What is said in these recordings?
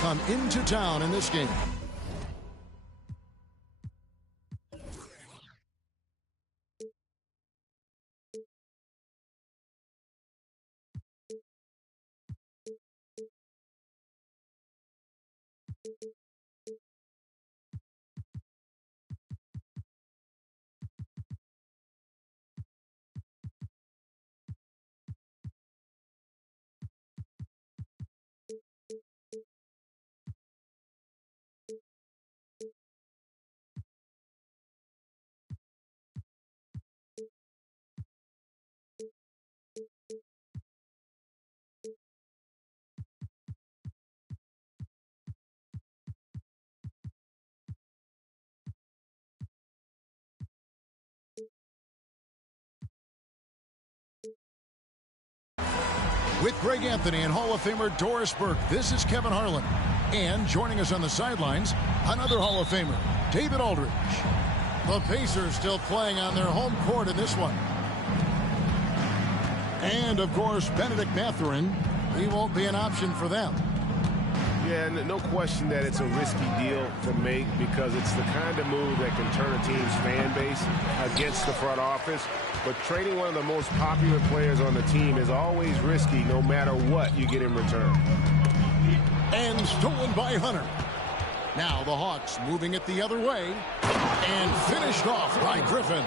Come into town in this game. With Greg Anthony and Hall of Famer Doris Burke, this is Kevin Harlan. And joining us on the sidelines, another Hall of Famer, David Aldridge. The Pacers still playing on their home court in this one. And, of course, Benedict Mathurin. He won't be an option for them. Yeah, no question that it's a risky deal to make because it's the kind of move that can turn a team's fan base against the front office. But trading one of the most popular players on the team is always risky no matter what you get in return. And stolen by Hunter. Now the Hawks moving it the other way. And finished off by Griffin.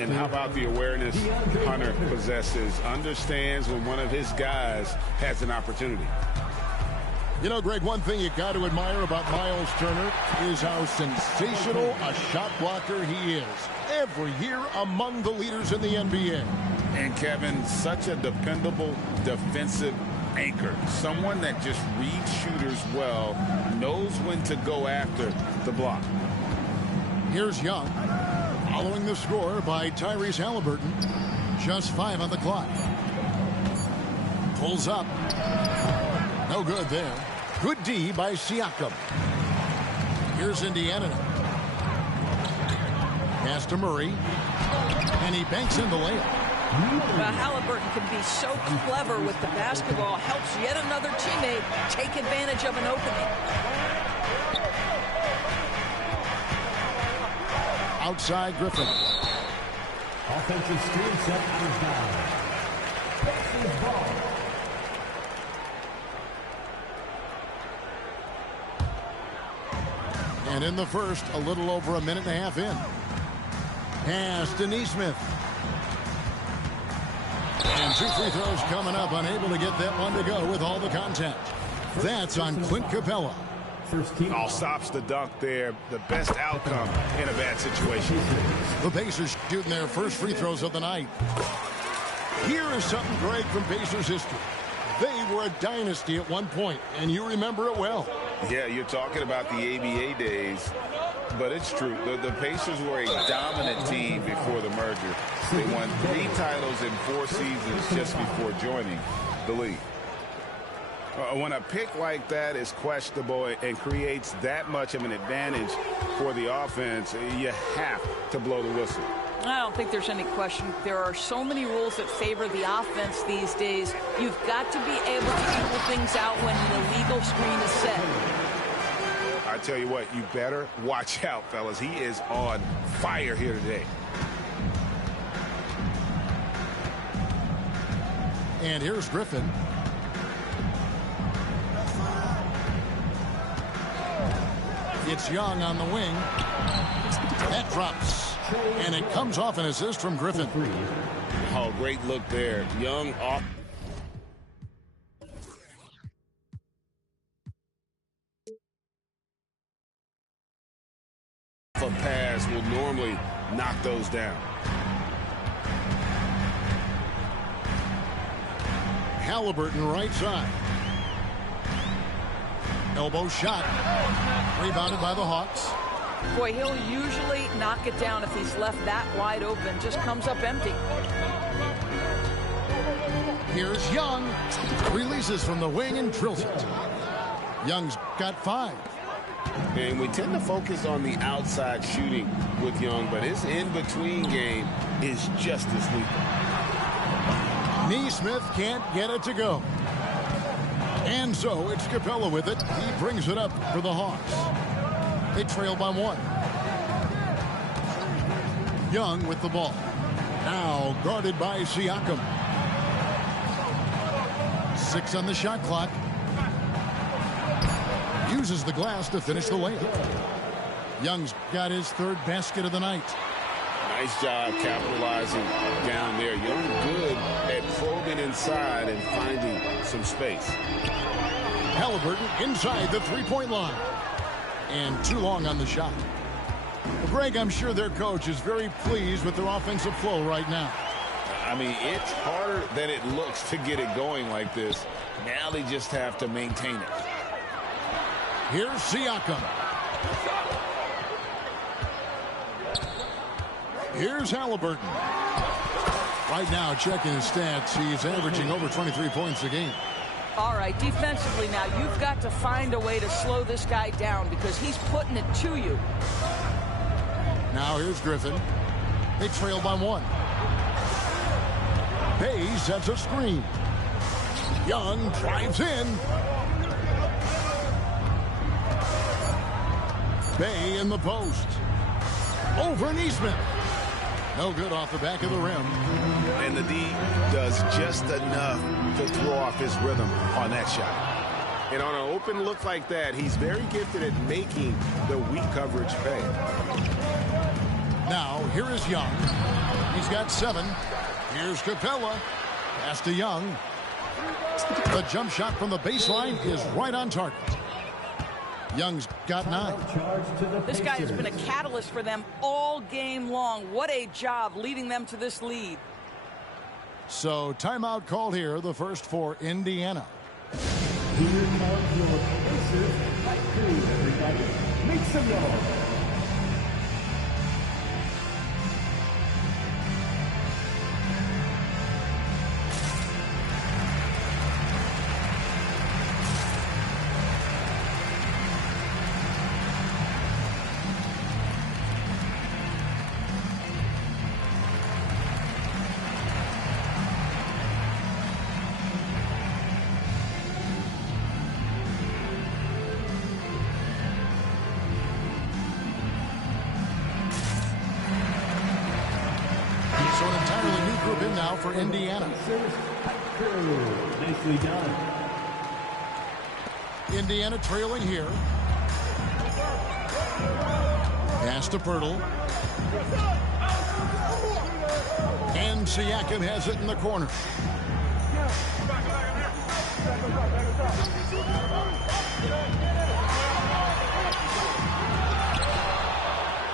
And how about the awareness Hunter possesses? Understands when one of his guys has an opportunity. You know, Greg, one thing you got to admire about Miles Turner is how sensational a shot blocker he is. Every year among the leaders in the NBA. And Kevin, such a dependable defensive anchor. Someone that just reads shooters well, knows when to go after the block. Here's Young, following the score by Tyrese Halliburton. Just 5 on the clock. Pulls up. No good there. Good D by Siakam. Here's Indiana. Pass to Murray. And he banks in the layup. Well, Halliburton can be so clever with the basketball. Helps yet another teammate take advantage of an opening. Outside Griffin. Offensive screen set out of bounds. Pacers ball. And in the first, a little over a minute and a half in. Pass to Nesmith. And 2 free throws coming up, unable to get that one to go with all the contact. That's on Clint Capella. All stops the dunk there. The best outcome in a bad situation. The Pacers shooting their first free throws of the night. Here is something, Greg, from Pacers history. They were a dynasty at one point, and you remember it well. Yeah, you're talking about the ABA days, but it's true. The Pacers were a dominant team before the merger. They won 3 titles in 4 seasons just before joining the league. When a pick like that is questionable and creates that much of an advantage for the offense, you have to blow the whistle. I don't think there's any question. There are so many rules that favor the offense these days. You've got to be able to equal things out when the legal screen is set. I I tell you what, you better watch out, fellas. He is on fire here today. And here's Griffin. It's Young on the wing. That drops. And it comes off an assist from Griffin. Oh, great look there. Young off. A pass will normally knock those down. Halliburton right side. Elbow shot. Rebounded by the Hawks. Boy, he'll usually knock it down if he's left that wide open. Just comes up empty. Here's Young. Releases from the wing and drills it. Young's got 5. And we tend to focus on the outside shooting with Young, but his in-between game is just as lethal. Neesmith can't get it to go. And so it's Capella with it. He brings it up for the Hawks. They trail by 1. Young with the ball. Now guarded by Siakam. 6 on the shot clock. Uses the glass to finish the layup. Young's got his 3rd basket of the night. Nice job capitalizing down there. Young good at probing inside and finding some space. Halliburton inside the 3-point line. And too long on the shot. Well, Greg, I'm sure their coach is very pleased with their offensive flow right now. I mean, it's harder than it looks to get it going like this. Now they just have to maintain it. Here's Siakam. Here's Halliburton. Right now, checking his stats, he's averaging over 23 points a game. All right, defensively now, you've got to find a way to slow this guy down because he's putting it to you. Now here's Griffin. They trail by 1. Bay sets a screen. Young drives in. Bay in the post. Over Neesmith. No good off the back of the rim. And the D does just enough to throw off his rhythm on that shot. And on an open look like that, he's very gifted at making the weak coverage pay. Now, here is Young. He's got 7. Here's Capella. Pass to Young. The jump shot from the baseline is right on target. Young's got 9. This guy has been a catalyst for them all game long. What a job leading them to this lead. So timeout called here, the first for Indiana. Here comes your Pacers fight crew, everybody. Make some noise. So an entirely new group in now for Indiana. Nicely done. Indiana trailing here. Pass to Pirtle. And Siakam has it in the corner.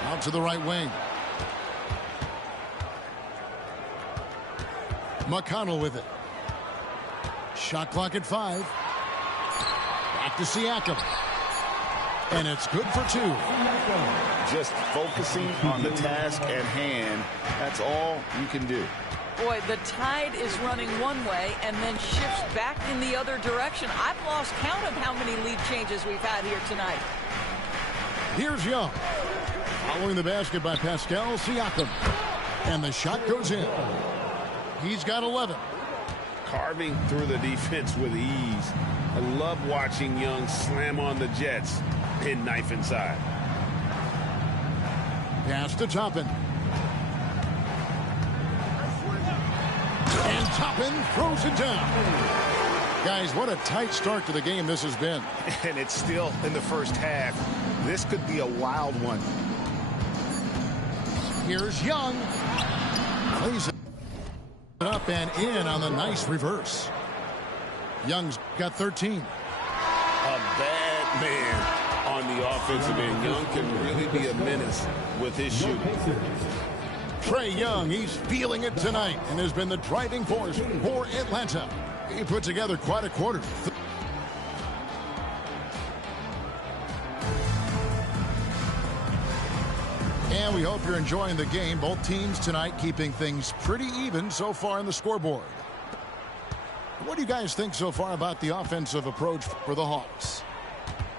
Out to the right wing. McConnell with it. Shot clock at 5. Back to Siakam. And it's good for 2. Just focusing on the task at hand, that's all you can do. Boy, the tide is running one way and then shifts back in the other direction. I've lost count of how many lead changes we've had here tonight. Here's Young. Following the basket by Pascal Siakam. And the shot goes in. He's got 11. Carving through the defense with ease. I love watching Young slam on the Jets penknife inside. Pass to Toppin. And Toppin throws it down. Guys, what a tight start to the game this has been. And it's still in the first half. This could be a wild one. Here's Young. Plays it up and in on the nice reverse. Young's got 13. A bad man on the offensive end. Young can really be a menace with his shooting. Trae Young, he's feeling it tonight and has been the driving force for Atlanta. He put together quite a quarter. And we hope you're enjoying the game. Both teams tonight keeping things pretty even so far in the scoreboard. What do you guys think so far about the offensive approach for the Hawks?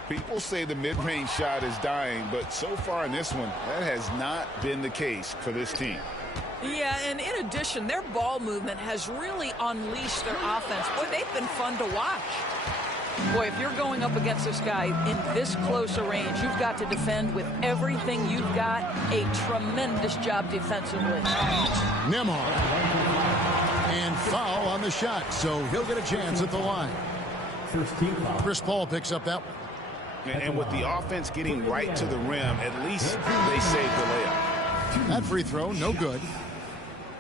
People say the mid-range shot is dying, but so far in this one, that has not been the case for this team. Yeah, and in addition, their ball movement has really unleashed their offense. Boy, they've been fun to watch. Boy, if you're going up against this guy in this close a range, you've got to defend with everything you've got. A tremendous job defensively. Nembhard. And foul on the shot, so he'll get a chance at the line. Chris Paul picks up that one. And with the offense getting right to the rim, at least they saved the layup. That free throw, no good.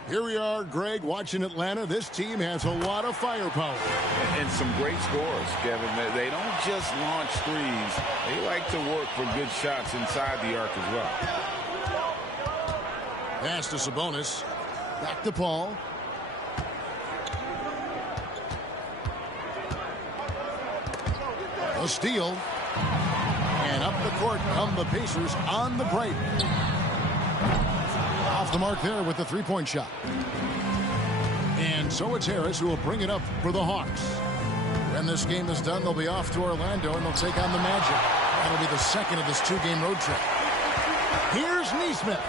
Here we are, Greg, watching Atlanta. This team has a lot of firepower. And some great scores, Kevin. They don't just launch threes. They like to work for good shots inside the arc as well. Pass to Sabonis. Back to Paul. A steal. And up the court come the Pacers on the break. Off the mark there with the three-point shot. And so it's Harris who will bring it up for the Hawks. When this game is done, they'll be off to Orlando and they'll take on the Magic. That'll be the second of this two-game road trip. Here's Nesmith.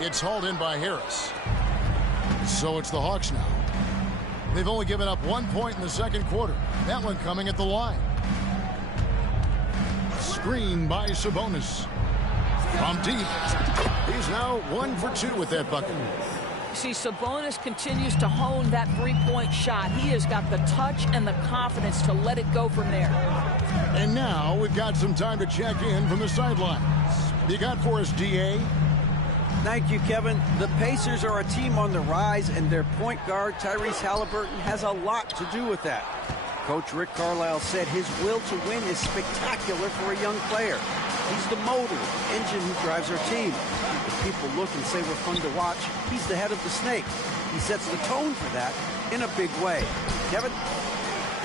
It's hauled in by Harris. So it's the Hawks now. They've only given up 1 point in the second quarter. That one coming at the line. Screen by Sabonis. From deep. He's now 1 for 2 with that bucket. See, Sabonis continues to hone that three-point shot. He has got the touch and the confidence to let it go from there. And now we've got some time to check in from the sidelines. You got for us, D.A.? Thank you, Kevin. The Pacers are a team on the rise, and their point guard, Tyrese Halliburton, has a lot to do with that. Coach Rick Carlisle said his will to win is spectacular for a young player. He's the motor, the engine who drives our team. If people look and say we're fun to watch, he's the head of the snake. He sets the tone for that in a big way. Kevin?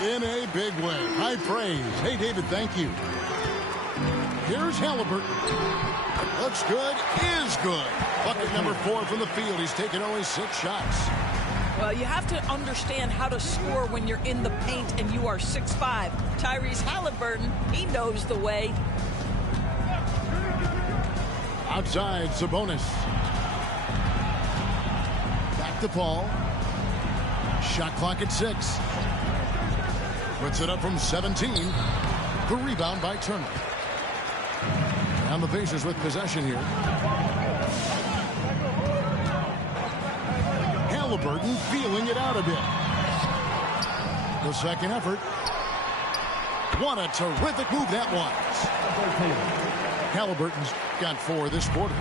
In a big way. High praise. Hey, David, thank you. Here's Halliburton. Looks good, is good. Bucket number 4 from the field. He's taken only 6 shots. Well, you have to understand how to score when you're in the paint and you are 6'5". Tyrese Halliburton, he knows the way. Outside, Sabonis. Back to Paul. Shot clock at 6. Puts it up from 17. The rebound by Turner. And the Pacers with possession here. Halliburton feeling it out a bit. The second effort. What a terrific move that was. Halliburton's got 4 this quarter.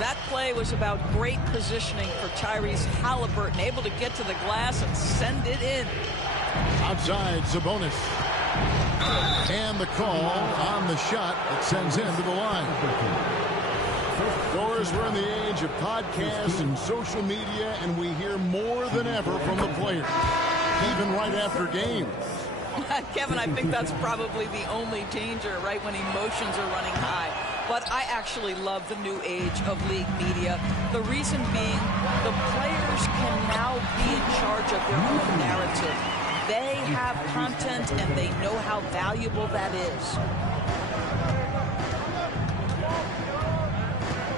That play was about great positioning for Tyrese Halliburton, able to get to the glass and send it in. Outside, Sabonis. And the call on the shot that sends him to the line. Doris, we're in the age of podcasts and social media, and we hear more than ever from the players, even right after games. Kevin, I think that's probably the only danger, right, when emotions are running high. But I actually love the new age of league media. The reason being, the players can now be in charge of their own narrative. They have content, and they know how valuable that is.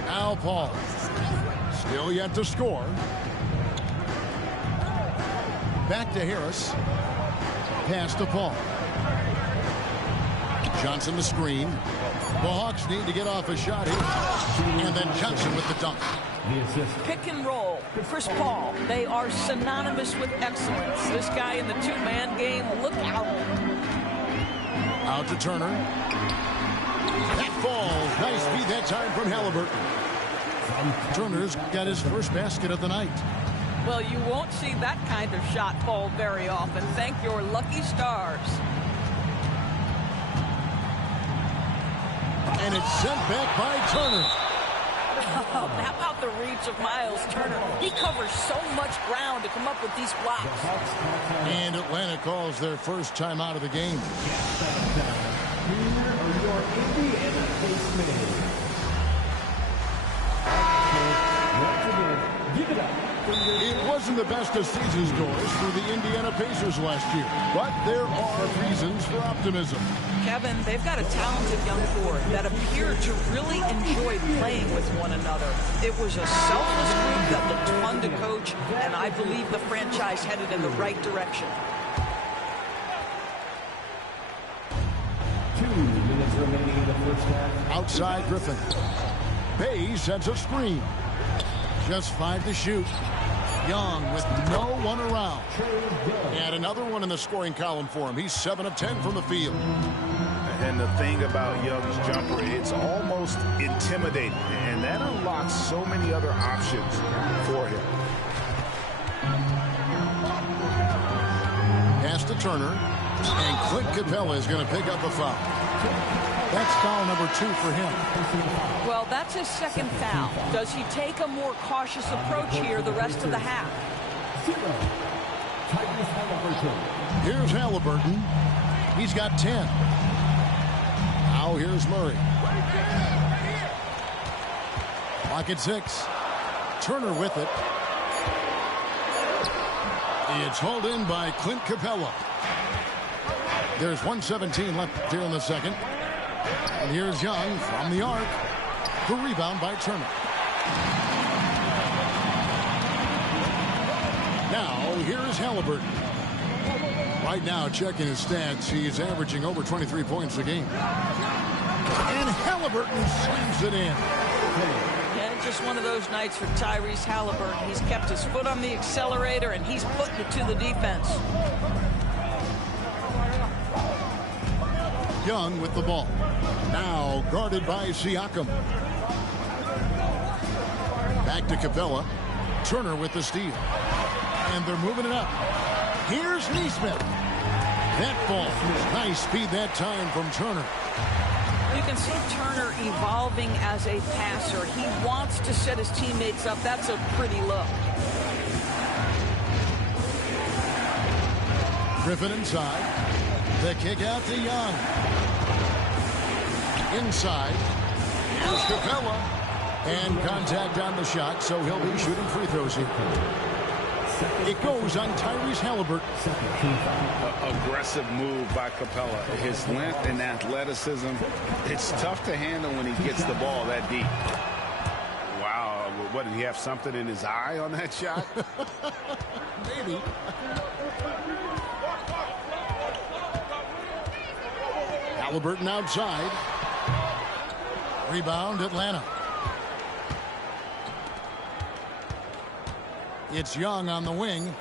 Al Paul. Still yet to score. Back to Harris. Pass to Paul. Johnson the screen. The Hawks need to get off a shot here. And then Johnson with the dunk. Pick and roll. Chris Paul. They are synonymous with excellence. This guy in the two-man game, look out. Out to Turner. That falls. Nice feed that time from Halliburton. Turner's got his first basket of the night. Well, you won't see that kind of shot fall very often. Thank your lucky stars. And it's sent back by Turner. Oh, how about the reach of Miles Turner? He covers so much ground to come up with these blocks. And Atlanta calls their first time out of the game. Here are your Indiana face men. Once again, give it up. It wasn't the best of season scores for the Indiana Pacers last year, but there are reasons for optimism. Kevin, they've got a talented young core that appeared to really enjoy playing with one another. It was a selfless group that looked fun to coach, and I believe the franchise headed in the right direction. 2 minutes remaining in the first half. Outside Griffin. Bay sets a screen. Just 5 to shoot. Young with no one around. And another one in the scoring column for him. He's 7 of 10 from the field. And the thing about Young's jumper, it's almost intimidating. And that unlocks so many other options for him. Pass to Turner. And Clint Capella is going to pick up a foul. That's foul number 2 for him. Well, that's his second foul. Does he take a more cautious approach here the rest of the half? Here's Halliburton. He's got 10. Now here's Murray. Clock at 6. Turner with it. It's hauled in by Clint Capella. There's 1:17 left here in the second. And here's Young from the arc. The rebound by Turner. Now, here's Halliburton. Right now, checking his stats, he's averaging over 23 points a game. And Halliburton slams it in. Yeah, just one of those nights for Tyrese Halliburton. He's kept his foot on the accelerator, and he's putting it to the defense. Young with the ball. Now guarded by Siakam. Back to Capella. Turner with the steal. And they're moving it up. Here's Neesmith. That ball. Nice speed that time from Turner. You can see Turner evolving as a passer. He wants to set his teammates up. That's a pretty look. Griffin inside. The kick out to Young. Inside. Here's Capella. And contact on the shot, so he'll be shooting free throws here. It goes on Tyrese Halliburton. Aggressive move by Capella. His length and athleticism, it's tough to handle when he gets the ball that deep. Wow, what, did he have something in his eye on that shot? Maybe. Halliburton outside. Rebound, Atlanta. It's Young on the wing.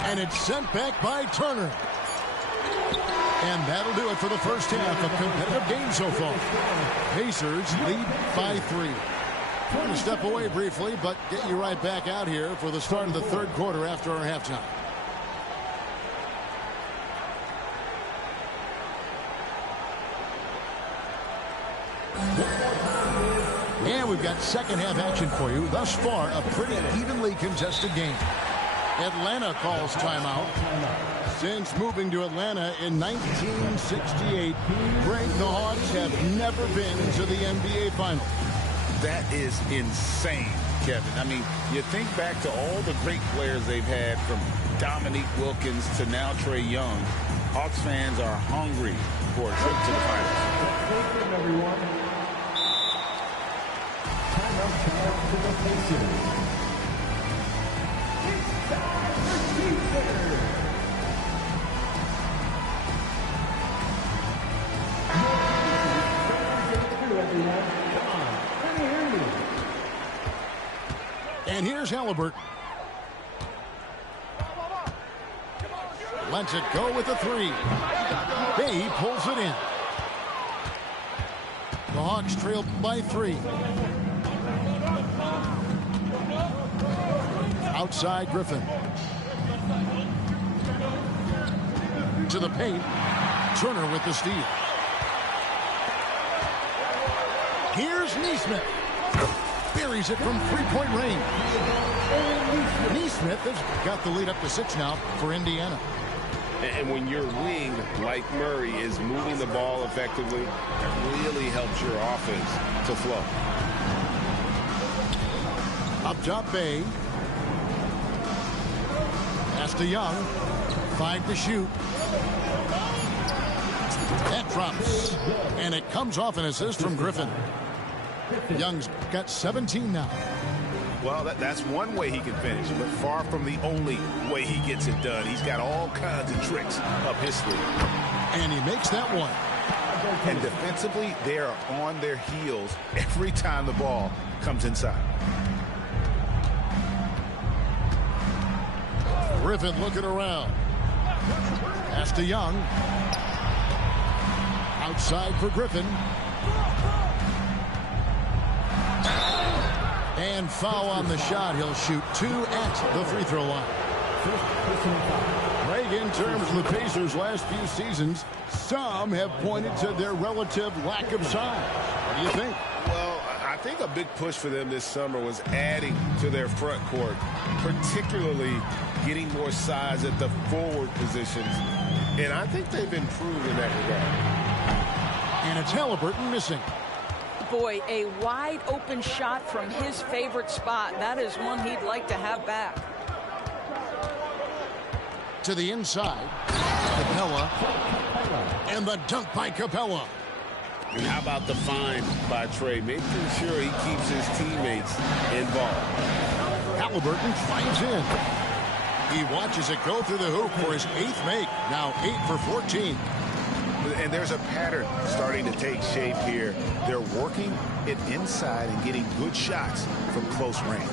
And it's sent back by Turner. And that'll do it for the first half of competitive game so far. Pacers lead by 3. We're going to step away briefly, but get you right back out here for the start of the third quarter after our halftime. And we've got second half action for you. Thus far, a pretty evenly contested game. Atlanta calls timeout. Since moving to Atlanta in 1968, Greg, the Hawks have never been to the NBA Finals. That is insane, Kevin. I mean, you think back to all the great players they've had, from Dominique Wilkins to now Trae Young. Hawks fans are hungry for a trip to the finals. Thank you, everyone. Timeout to the Pacers. It's time for Pacers. And here's Halliburton. Lets it go with a three. Bay pulls it in. The Hawks trail by 3. Outside Griffin. To the paint. Turner with the steal. Here's Nesmith. Buries it from 3-point range. Nesmith has got the lead up to 6 now for Indiana. And when your wing, like Murray, is moving the ball effectively, it really helps your offense to flow. Up top, Bay. Pass to Young. 5 to shoot. That drops. And it comes off an assist from Griffin. Young's got 17 now. Well, that's one way he can finish, but far from the only way he gets it done. He's got all kinds of tricks up his sleeve. And he makes that one. And defensively, they are on their heels every time the ball comes inside. Griffin looking around. Pass to Young. Outside for Griffin. And foul on the shot. He'll shoot 2 at the free throw line. Greg, in terms of the Pacers' last few seasons, some have pointed to their relative lack of size. What do you think? Well, I think a big push for them this summer was adding to their front court, particularly getting more size at the forward positions. And I think they've improved in that regard. And it's Halliburton missing. Boy, a wide open shot from his favorite spot. That is one he'd like to have back. To the inside. Capella. And the dunk by Capella. And how about the find by Trey, making sure he keeps his teammates involved. Halliburton finds in. He watches it go through the hoop for his 8th make. Now 8 for 14. And there's a pattern starting to take shape here. They're working it inside and getting good shots from close range.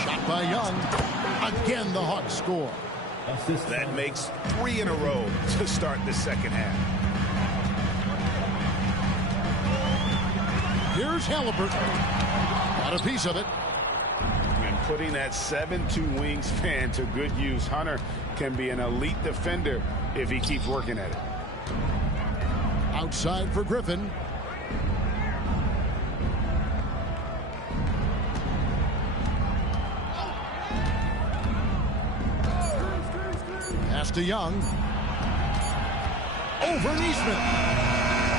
Shot by Young. Again, the Hawks score. That makes 3 in a row to start the second half. Here's Halliburton. Got a piece of it. And putting that 7'2" wingspan to good use. Hunter can be an elite defender if he keeps working at it. Outside for Griffin. Pass to Young. Over Nesmith.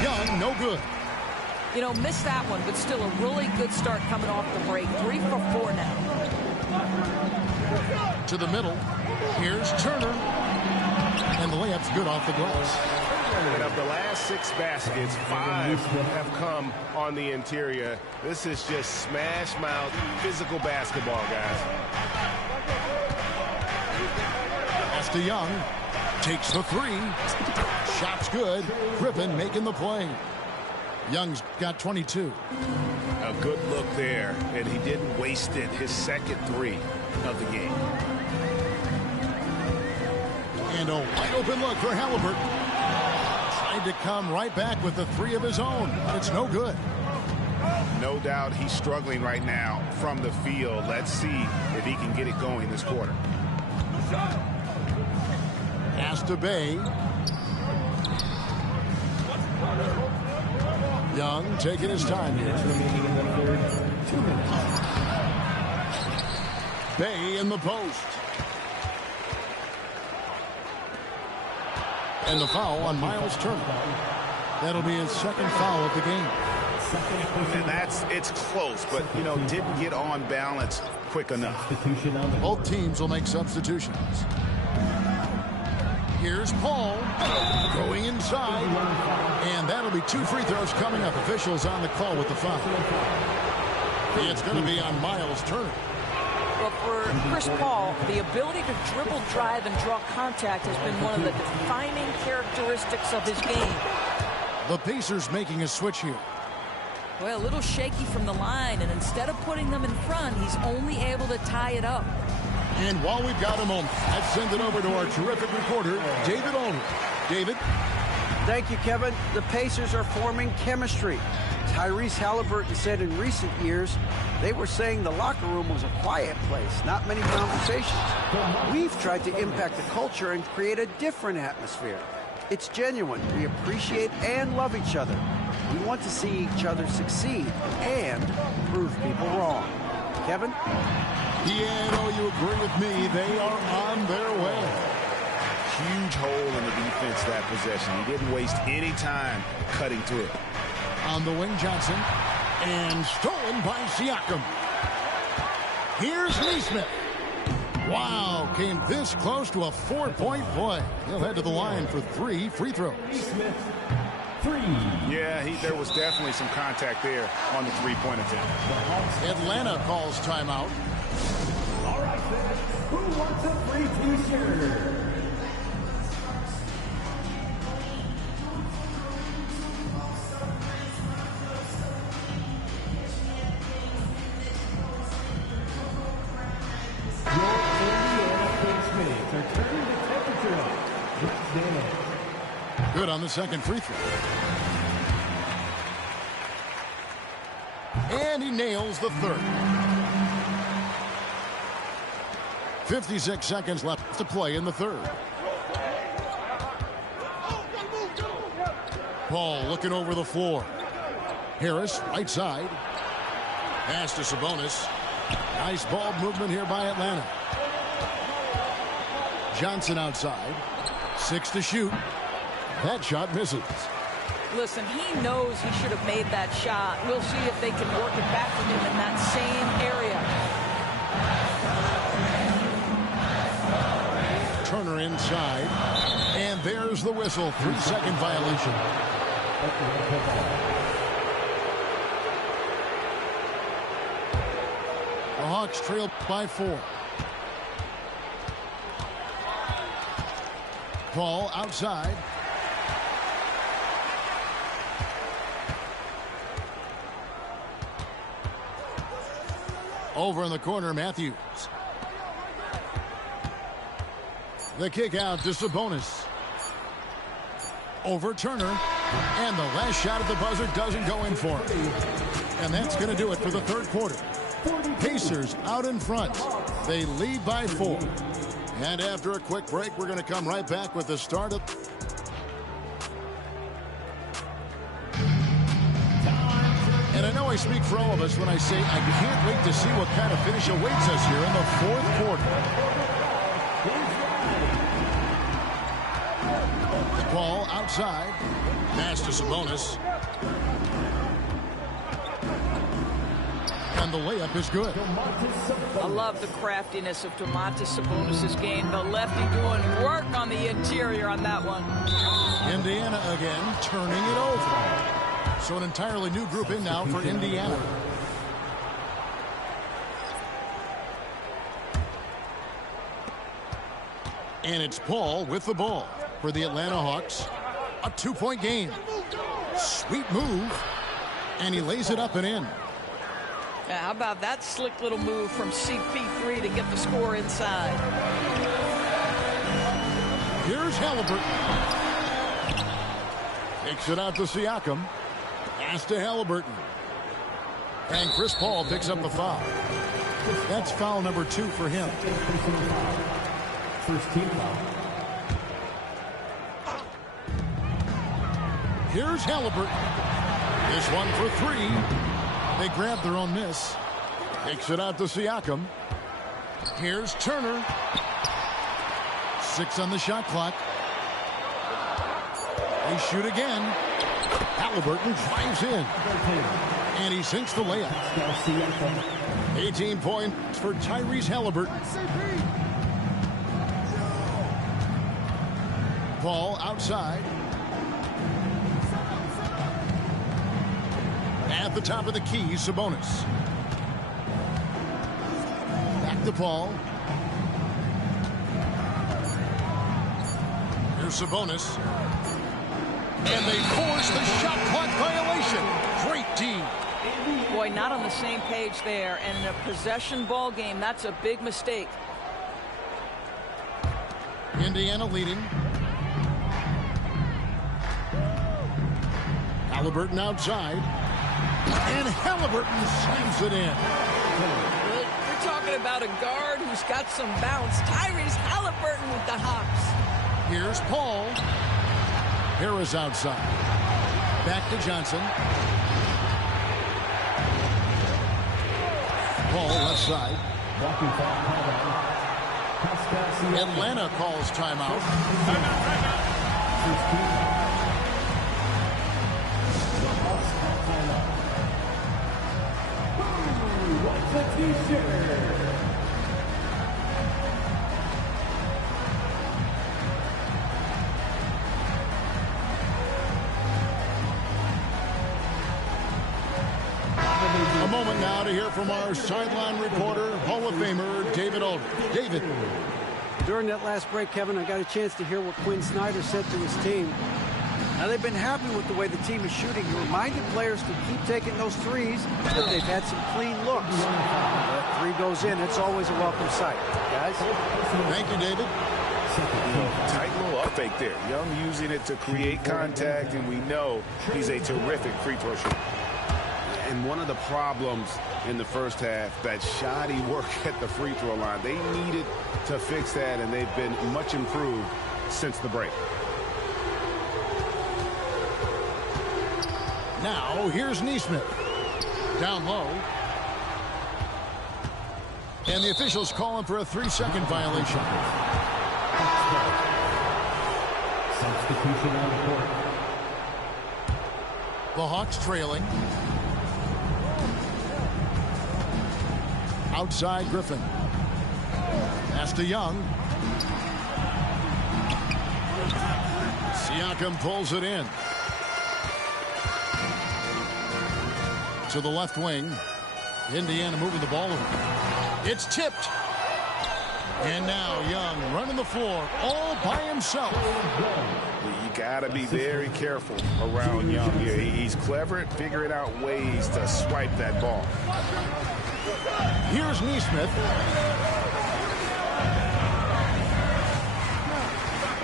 Young, no good. You know, missed that one, but still a really good start coming off the break. 3 for 4 now. To the middle. Here's Turner. And the layup's good off the glass. And of the last 6 baskets, 5 have come on the interior. This is just smash mouth physical basketball, guys. Pass to Young. Takes the 3. Shot's good. Griffin making the play. Young's got 22. A good look there, and he didn't waste it. His second 3 of the game. And a wide open look for Halliburton. Tried to come right back with the 3 of his own, but it's no good. No doubt he's struggling right now from the field. Let's see if he can get it going this quarter. Pass to Bay. Young taking his time here. Bay in the post. And the foul on Miles Turner. That'll be his 2nd foul of the game. And it's close, but, you know, didn't get on balance quick enough. Both teams will make substitutions. Here's Paul going inside. And that'll be 2 free throws coming up. Officials on the call with the foul. It's going to be on Miles Turner. Well, for Chris Paul, the ability to dribble, drive, and draw contact has been one of the defining characteristics of his game. The Pacers making a switch here. Well, a little shaky from the line, and instead of putting them in front, he's only able to tie it up. And while we've got a moment, let's send it over to our terrific reporter, David Aldridge. David? Thank you, Kevin. The Pacers are forming chemistry. Tyrese Halliburton said in recent years they were saying the locker room was a quiet place, not many conversations. We've tried to impact the culture and create a different atmosphere. It's genuine. We appreciate and love each other. We want to see each other succeed and prove people wrong. Kevin? Yeah, no, you agree with me. They are on their way. Huge hole in the defense that possession. He didn't waste any time cutting through it. On the wing, Johnson. And stolen by Siakam. Here's Neesmith. Wow, came this close to a 4-point play. He'll head to the line for 3 free throws. Neesmith, 3. Yeah, there was definitely some contact there on the three-point attempt. Atlanta calls timeout. All right, fans, who wants a free t-shirt? Good on the second free throw. And he nails the third. 56 seconds left to play in the third. Paul looking over the floor. Harris, right side. Pass to Sabonis. Nice ball movement here by Atlanta. Johnson outside. 6 to shoot. That shot misses. Listen, he knows he should have made that shot. We'll see if they can work it back for him in that same area. Turner inside. And there's the whistle. 3-second violation. The Hawks trail by 4. Paul outside. Over in the corner, Matthews. The kick out to Sabonis. Over Turner. And the last shot at the buzzer doesn't go in for him. And that's going to do it for the third quarter. Pacers out in front. They lead by 4. And after a quick break, we're going to come right back with the start of... And I know I speak for all of us when I say I can't wait to see what kind of finish awaits us here in the fourth quarter. Ball outside. Pass to Sabonis. And the layup is good. I love the craftiness of Domantas Sabonis' game. The lefty doing work on the interior on that one. Indiana again, turning it over. So an entirely new group in now for Indiana. And it's Paul with the ball for the Atlanta Hawks. A 2-point game. Sweet move. And he lays it up and in. Yeah, how about that slick little move from CP3 to get the score inside? Here's Halliburton. Takes it out to Siakam. Pass to Halliburton. And Chris Paul picks up the foul. That's foul number 2 for him. First team foul. Here's Halliburton. This one for 3. They grab their own miss. Takes it out to Siakam. Here's Turner. 6 on the shot clock. They shoot again. Halliburton drives in. And he sinks the layup. 18 points for Tyrese Halliburton. Paul outside. At the top of the key, Sabonis. Back to Paul. Here's Sabonis. And they force the shot clock violation. Great D. not on the same page there, and in a possession ball game, that's a big mistake. Indiana leading. Halliburton outside. And Halliburton slams it in. We're talking about a guard who's got some bounce. Tyrese Halliburton with the hops. Here's Paul. Harris outside. Back to Johnson. Paul left side. Atlanta calls timeout. A moment now to hear from our sideline reporter, Hall of Famer David Aldridge. David. During that last break, Kevin, I got a chance to hear what Quinn Snyder said to his team. Now, they've been happy with the way the team is shooting. He reminded players to keep taking those threes, but they've had some clean looks. That three goes in, it's always a welcome sight. Guys? Thank you, David. Tight little up fake there. Young using it to create contact, and we know he's a terrific free throw shooter. And one of the problems in the first half, that shoddy work at the free throw line. They needed to fix that, and they've been much improved since the break. Now, here's Neesmith. Down low. And the officials calling for a 3-second violation. Substitution on the court. The Hawks trailing. Outside Griffin. Pass to Young. Siakam pulls it in. To the left wing. Indiana moving the ball over. It's tipped. And now Young running the floor all by himself. You got to be very careful around Young here. He's clever at figuring out ways to swipe that ball. Here's Neesmith.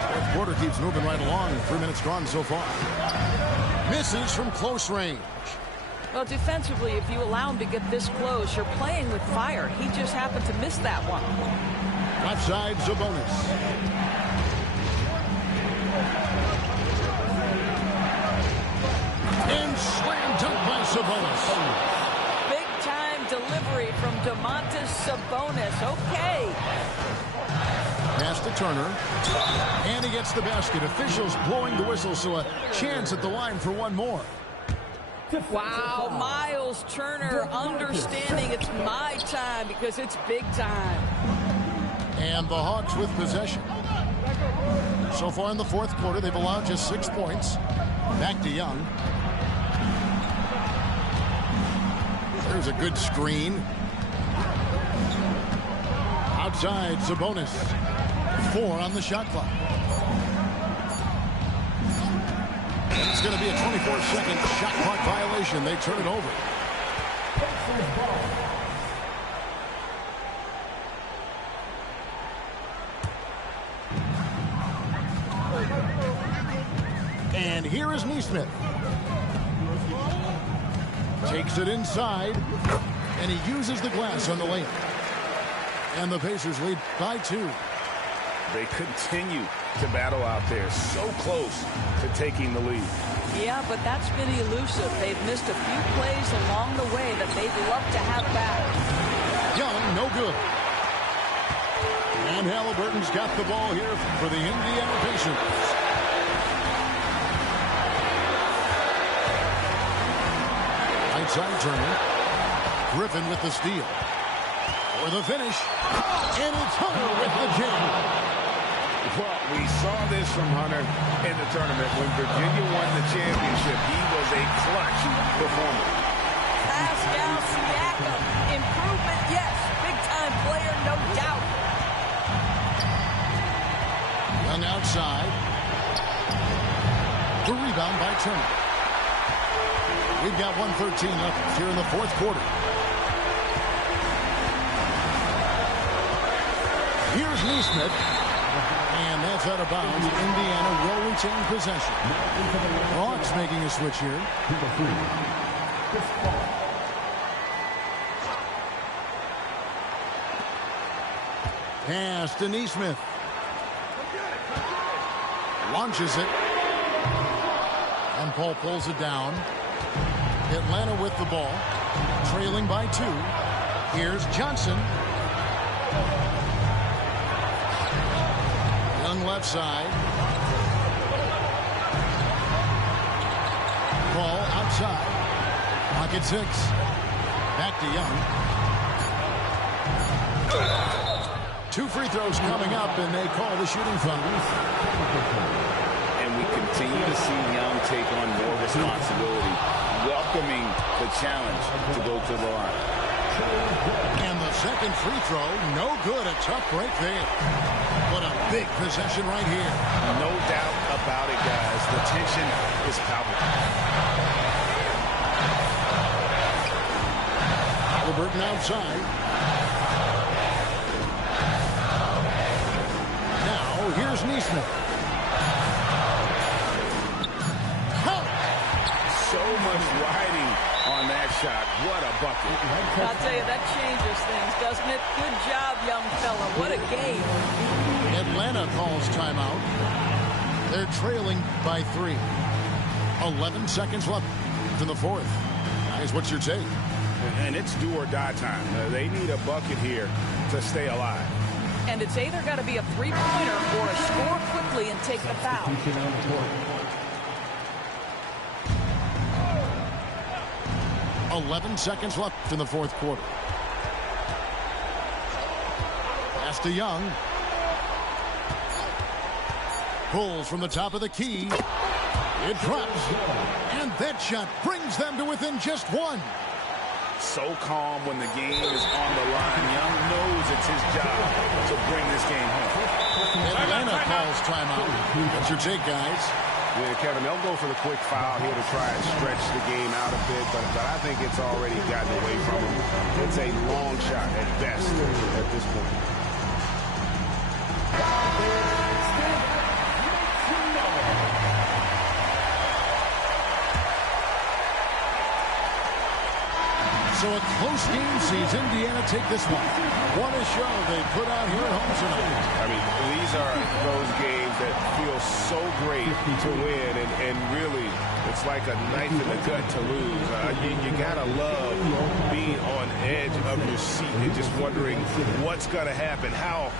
Fourth quarter keeps moving right along. 3 minutes gone so far. Misses from close range. Well, defensively, if you allow him to get this close, you're playing with fire. He just happened to miss that one. Left side, Sabonis. And slam dunk by Sabonis. Delivery from Domantas Sabonis. Okay. Pass to Turner. And he gets the basket. Officials blowing the whistle, so a chance at the line for one more. Wow, Miles Turner understanding it's my time because it's big time. And the Hawks with possession. So far in the fourth quarter, they've allowed just 6 points. Back to Young. There's a good screen. Outside, Sabonis. 4 on the shot clock. It's going to be a 24-second shot clock violation. They turn it over. And here is Neesmith. Takes it inside, and he uses the glass on the lane. And the Pacers lead by 2. They continue to battle out there, so close to taking the lead. Yeah, but that's been elusive. They've missed a few plays along the way that they'd love to have back. Young, no good. And Halliburton's got the ball here for the Indiana Pacers. Outside Turner. Griffin with the steal. For the finish. And it's Hunter with the jam. Well, we saw this from Hunter in the tournament. When Virginia won the championship, he was a clutch performer. Pascal Siakam. Improvement, yes. Big-time player, no doubt. Young outside. The rebound by Turner. We've got 1:13 left here in the fourth quarter. Here's Neesmith. And that's out of bounds. Indiana will retain possession. Hawks making a switch here. Pass to Neesmith. Launches it. And Paul pulls it down. Atlanta with the ball. Trailing by 2. Here's Johnson. Young left side. Ball outside. Pocket 6. Back to Young. 2 free throws coming up, and they call the shooting foul. And we continue to see Young take on more responsibility, welcoming the challenge to go to the line. And the second free throw, no good. A tough break there. But a big possession right here. No doubt about it, guys. The tension is palpable. Halliburton outside. Now, here's Neesmith. So much riding on that shot. What a bucket. I'll tell you, that changes things, doesn't it? Good job, young fella. What a game. Atlanta calls timeout. They're trailing by 3. 11 seconds left in the fourth. Guys, what's your take? And it's do or die time. They need a bucket here to stay alive. And it's either got to be a three-pointer or a score quickly and take the foul. 11 seconds left in the fourth quarter. Pass to Young. Pulls from the top of the key. It drops. And that shot brings them to within just 1. So calm when the game is on the line. Young knows it's his job to bring this game home. Atlanta calls timeout. What's your take, guys? Yeah, Kevin, they'll go for the quick foul here to try and stretch the game out a bit, but I think it's already gotten away from them. It's a long shot at best at this point. So a close game sees Indiana take this one. What a show they put out here at home tonight. I mean, these are those games that feel so great to win, and really, it's like a knife in the gut to lose. You gotta love being on edge of your seat and just wondering what's gonna happen, how.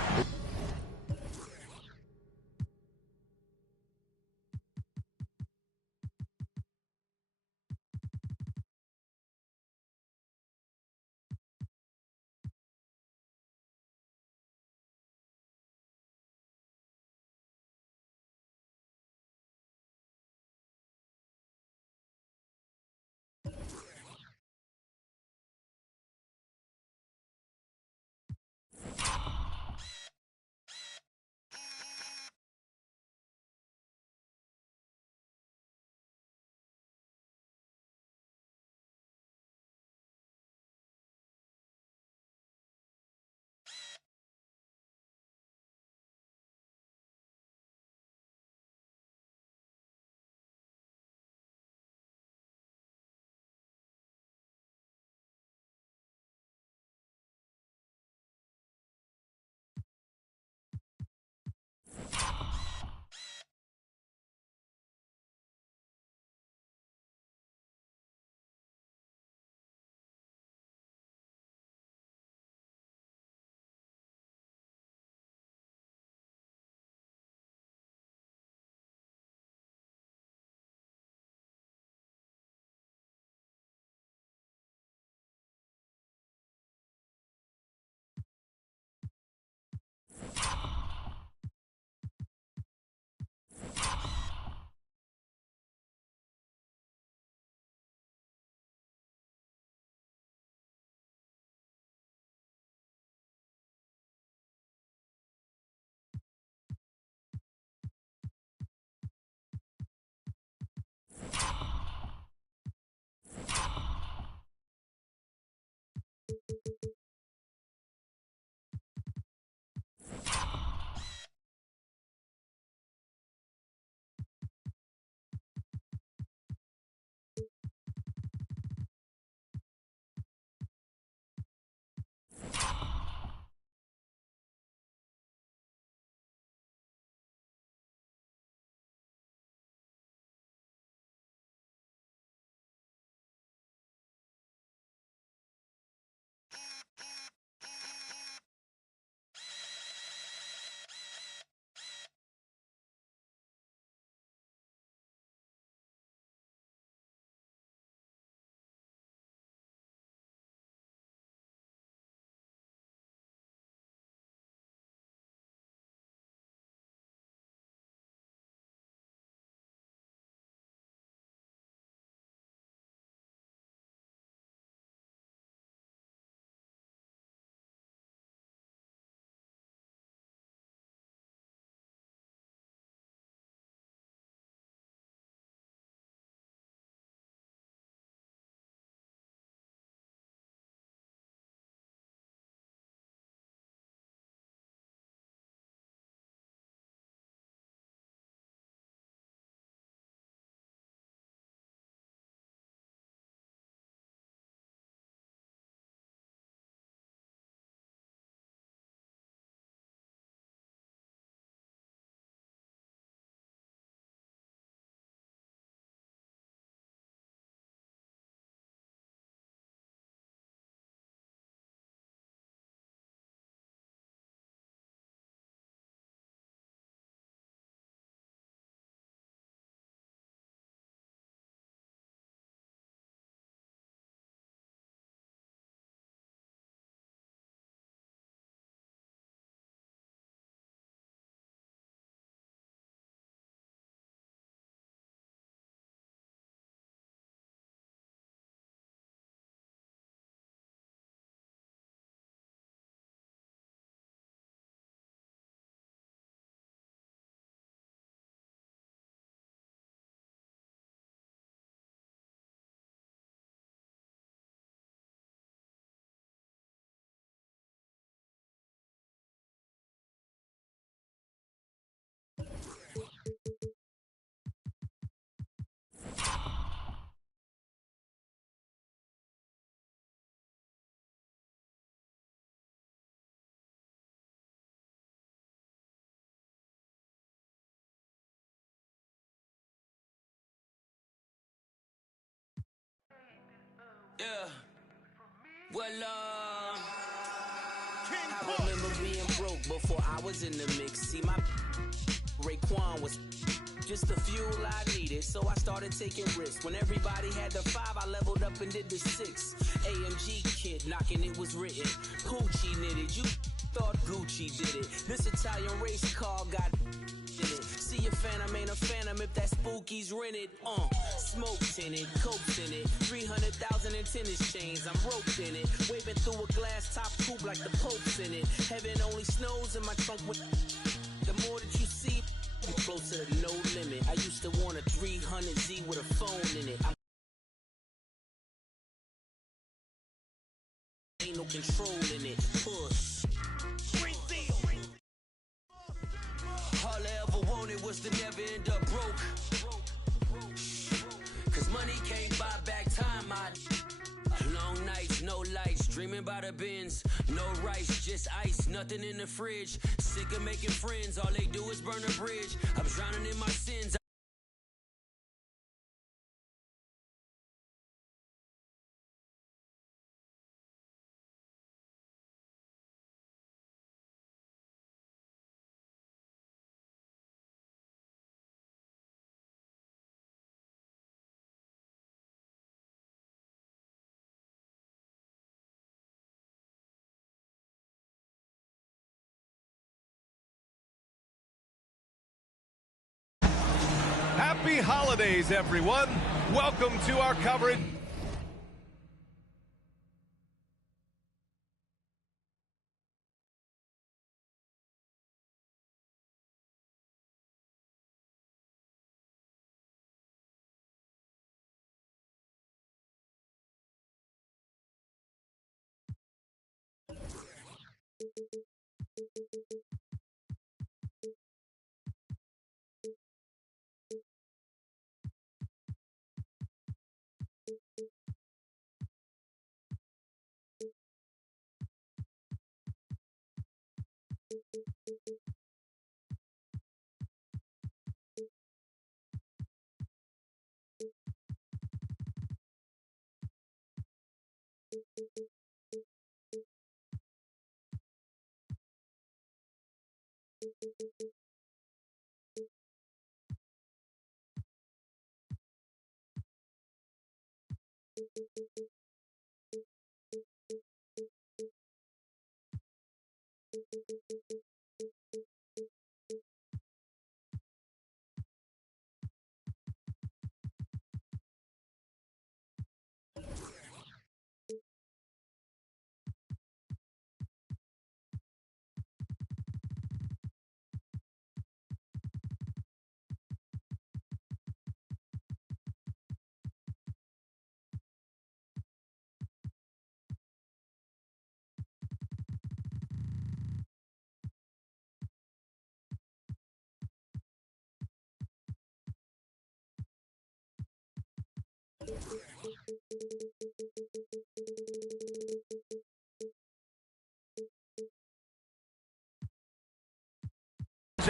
I remember being broke before I was in the mix. See, my Raekwon was just the fuel I needed, so I started taking risks. When everybody had the 5, I leveled up and did the 6. AMG kid knocking, it was written. Poochie knitted, you thought Gucci did it. This Italian race car got in it. See a phantom, ain't a phantom if that spooky's rented. Smoked in it, cokes in it, 300,000 in tennis chains. I'm roped in it, waving through a glass top coupe like the Pope's in it. Heaven only snows in my trunk with. The more that you see, you're closer to no limit. I used to want a 300Z with a phone in it. Ain't no control in it. Push. All I ever wanted was to never end up broke. Cause money can't buy back time. Long nights, no lights, dreaming about the bins. No rice, just ice, nothing in the fridge. Sick of making friends, all they do is burn a bridge. I'm drowning in my sins. Happy holidays, everyone. Welcome to our coverage.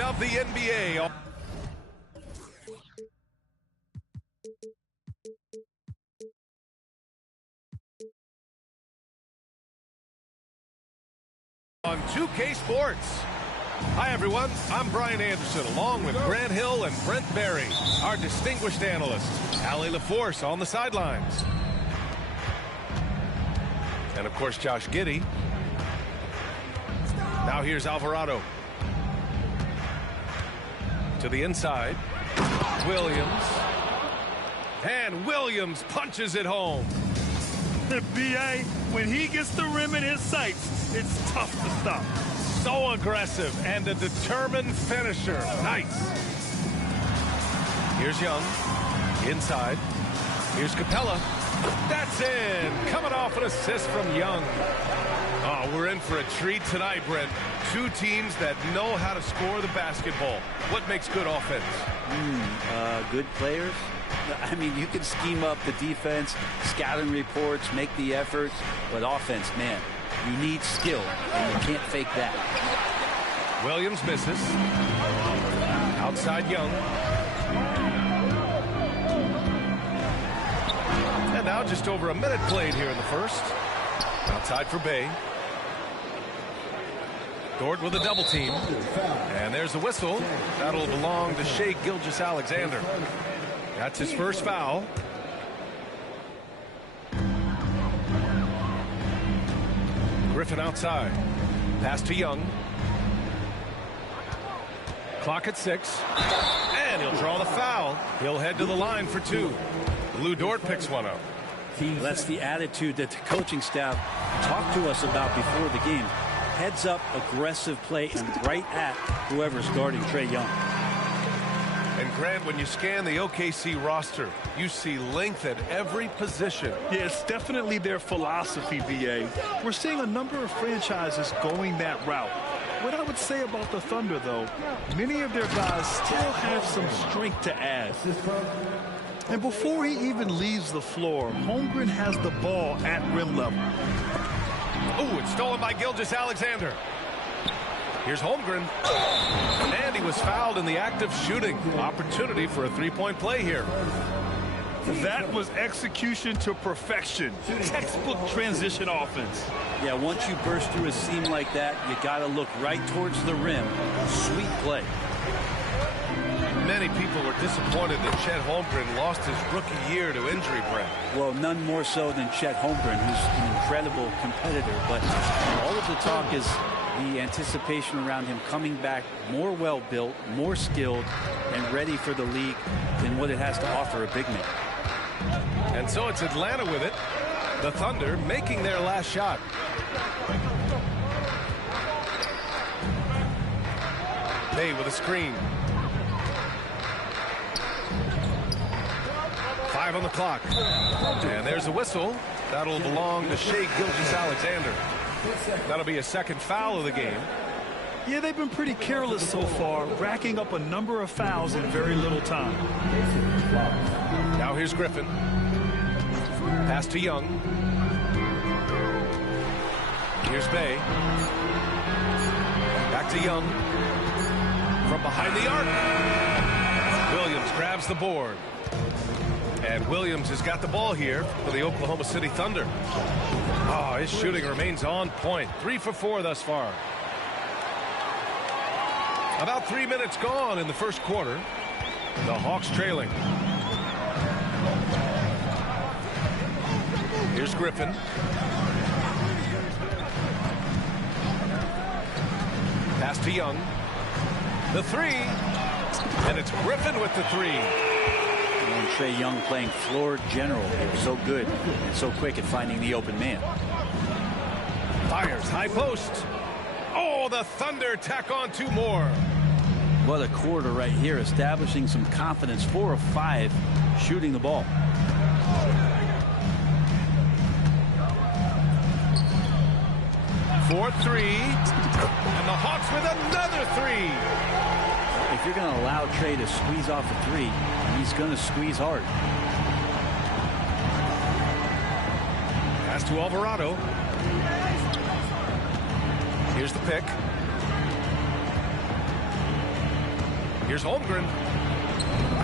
Of the NBA. On 2K Sports. Hi, everyone. I'm Brian Anderson, along with Grant Hill and Brent Berry, our distinguished analysts. Allie LaForce on the sidelines. And, of course, Josh Giddey. Now here's Alvarado. To the inside. Williams. And Williams punches it home. The BA, when he gets the rim in his sights, it's tough to stop. So aggressive and a determined finisher. Nice. Here's Young. Inside. Here's Capella. That's in. Coming off an assist from Young. Oh, we're in for a treat tonight, Brent. Two teams that know how to score the basketball. What makes good offense? Good players. I mean, you can scheme up the defense, scouting reports, make the efforts, but offense, man, you need skill, and you can't fake that. Williams misses. Outside Young. And now, just over a minute played here in the first. Outside for Bay. Dort with a double team. And there's the whistle. That'll belong to Shai Gilgeous-Alexander. That's his first foul. Griffin outside. Pass to Young. Clock at 6. And he'll draw the foul. He'll head to the line for 2. Lou Dort picks one up. That's the attitude that the coaching staff talked to us about before the game. Heads up, aggressive play, and right at whoever's guarding Trae Young. And Grant, when you scan the OKC roster, you see length at every position. Yeah, it's definitely their philosophy, BA. We're seeing a number of franchises going that route. What I would say about the Thunder, though, many of their guys still have some strength to add. And before he even leaves the floor, Holmgren has the ball at rim level. Oh, it's stolen by Gilgeous-Alexander. Here's Holmgren. And he was fouled in the act of shooting. Opportunity for a three-point play here. That was execution to perfection. Textbook transition offense. Yeah, once you burst through a seam like that, you got to look right towards the rim. Sweet play. Many people were disappointed that Chet Holmgren lost his rookie year to injury, Brent. Well, none more so than Chet Holmgren, who's an incredible competitor. But all of the talk is the anticipation around him coming back more well-built, more skilled, and ready for the league than what it has to offer a big man. And so it's Atlanta with it. The Thunder making their last shot. Bay with a screen. 5 on the clock. And there's a whistle. That'll belong to Shai Gilgeous-Alexander. That'll be a second foul of the game. Yeah, they've been pretty careless so far, racking up a number of fouls in very little time. Now here's Griffin. Pass to Young. Here's Bay. Back to Young. From behind the arc. Williams grabs the board. And Williams has got the ball here for the Oklahoma City Thunder. Oh, his shooting remains on point. 3 for 4 thus far. About 3 minutes gone in the first quarter. The Hawks trailing. Here's Griffin. Pass to Young. The 3. And it's Griffin with the 3. And Trae Young playing floor general. He was so good and so quick at finding the open man. Fires high post. Oh, the Thunder tack on 2 more. What a quarter right here, establishing some confidence. 4 of 5 shooting the ball. For 3. And the Hawks with another 3. If you're going to allow Trae to squeeze off a 3, he's going to squeeze hard. Pass to Alvarado. Here's the pick. Here's Holmgren.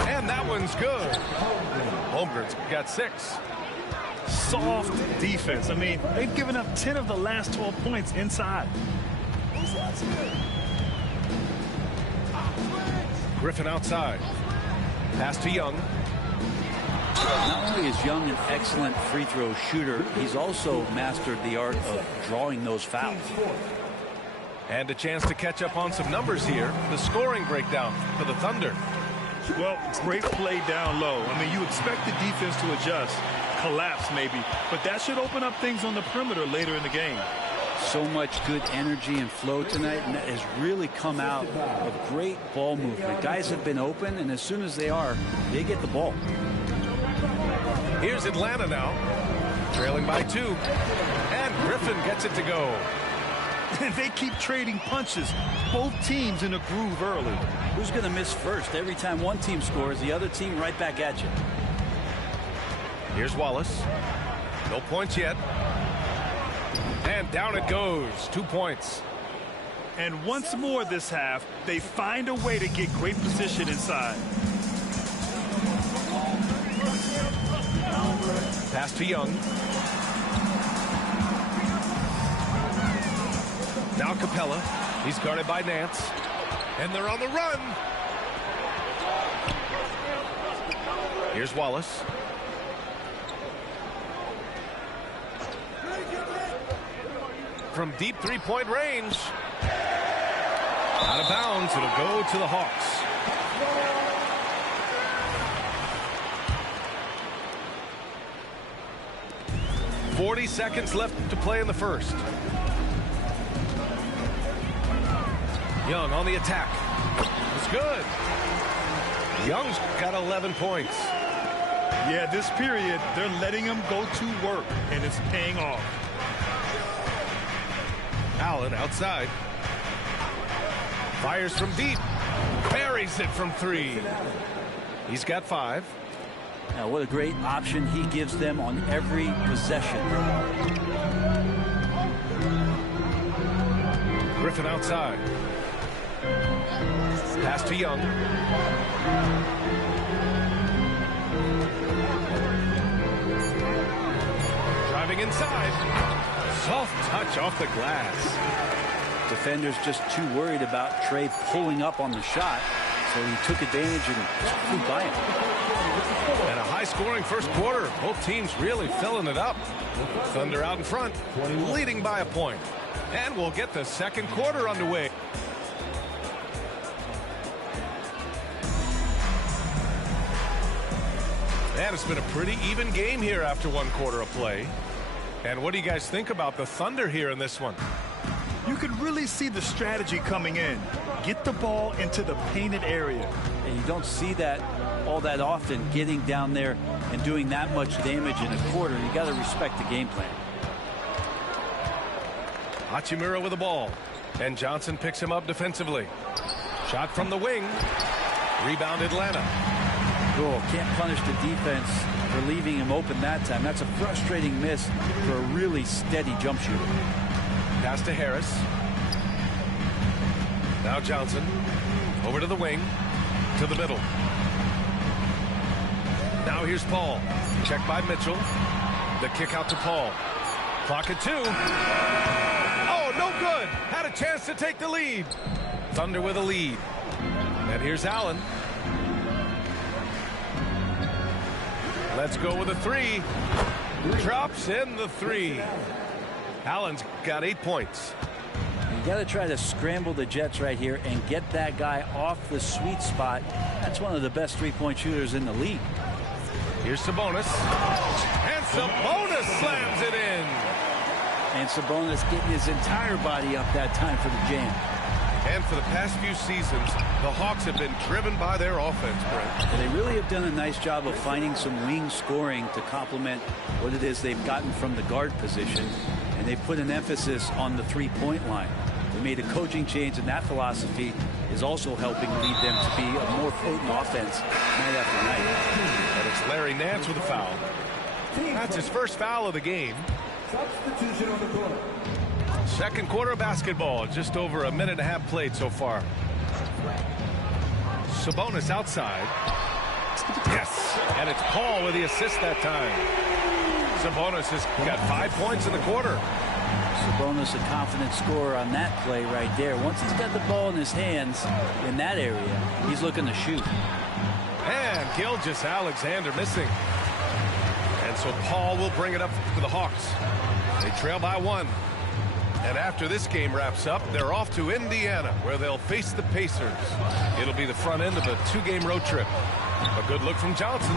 And that one's good. Holmgren's got 6. Soft defense. I mean, they've given up 10 of the last 12 points inside. Griffin outside. Pass to Young. Not only is Young an excellent free throw shooter, he's also mastered the art of drawing those fouls. And a chance to catch up on some numbers here. The scoring breakdown for the Thunder. Well, great play down low. I mean, you expect the defense to adjust, collapse maybe, but that should open up things on the perimeter later in the game. So much good energy and flow tonight, and that has really come out of great ball movement. Guys have been open, and as soon as they are, they get the ball. Here's Atlanta now, trailing by 2. And Griffin gets it to go. And they keep trading punches. Both teams in a groove early. Who's going to miss first? Every time one team scores, the other team right back at you. Here's Wallace. No points yet. And down it goes. 2 points. And once more this half, they find a way to get great position inside. Pass to Young. Now Capella. He's guarded by Nance. And they're on the run. Here's Wallace. From deep three-point range. Out of bounds. It'll go to the Hawks. .40 seconds left to play in the first. Young on the attack. It's good. Young's got 11 points. Yeah, this period, they're letting him go to work, and it's paying off. Allen outside. Fires from deep. Buries it from 3. He's got 5. Now, what a great option he gives them on every possession. Griffin outside. Pass to Young. Driving inside. Soft touch off the glass. Defenders just too worried about Trey pulling up on the shot, so he took advantage and flew by him. And a high-scoring first quarter. Both teams really filling it up. Thunder out in front, leading by a point. And we'll get the second quarter underway. And it's been a pretty even game here after one quarter of play. And what do you guys think about the Thunder here in this one? You can really see the strategy coming in. Get the ball into the painted area. And you don't see that all that often, getting down there and doing that much damage in a quarter. You got to respect the game plan. Hachimura with the ball. And Johnson picks him up defensively. Shot from the wing. Rebound Atlanta. Oh, can't punish the defense for leaving him open that time. That's a frustrating miss for a really steady jump shooter. Pass to Harris. Now Johnson. Over to the wing. To the middle. Now here's Paul. Check by Mitchell. The kick out to Paul. Clock at 2. Oh, no good. Had a chance to take the lead. Thunder with a lead. And here's Allen. Let's go with a 3. Drops in the 3. Allen's got 8 points. You got to try to scramble the Jets right here and get that guy off the sweet spot. That's one of the best three-point shooters in the league. Here's Sabonis. And Sabonis slams it in. And Sabonis getting his entire body up that time for the jam. And for the past few seasons, the Hawks have been driven by their offense, Brent. And they really have done a nice job of finding some wing scoring to complement what it is they've gotten from the guard position. And they put an emphasis on the three-point line. They made a coaching change, and that philosophy is also helping lead them to be a more potent offense night after night. And it's Larry Nance with a foul. That's his first foul of the game. Substitution on the court. Second quarter of basketball. Just over a minute and a half played so far. Sabonis outside. Yes. And it's Paul with the assist that time. Sabonis has got 5 points in the quarter. Sabonis a confident scorer on that play right there. Once he's got the ball in his hands in that area, he's looking to shoot. And Gilgeous-Alexander missing. And so Paul will bring it up for the Hawks. They trail by 1. And after this game wraps up, they're off to Indiana, where they'll face the Pacers. It'll be the front end of a 2-game road trip. A good look from Johnson.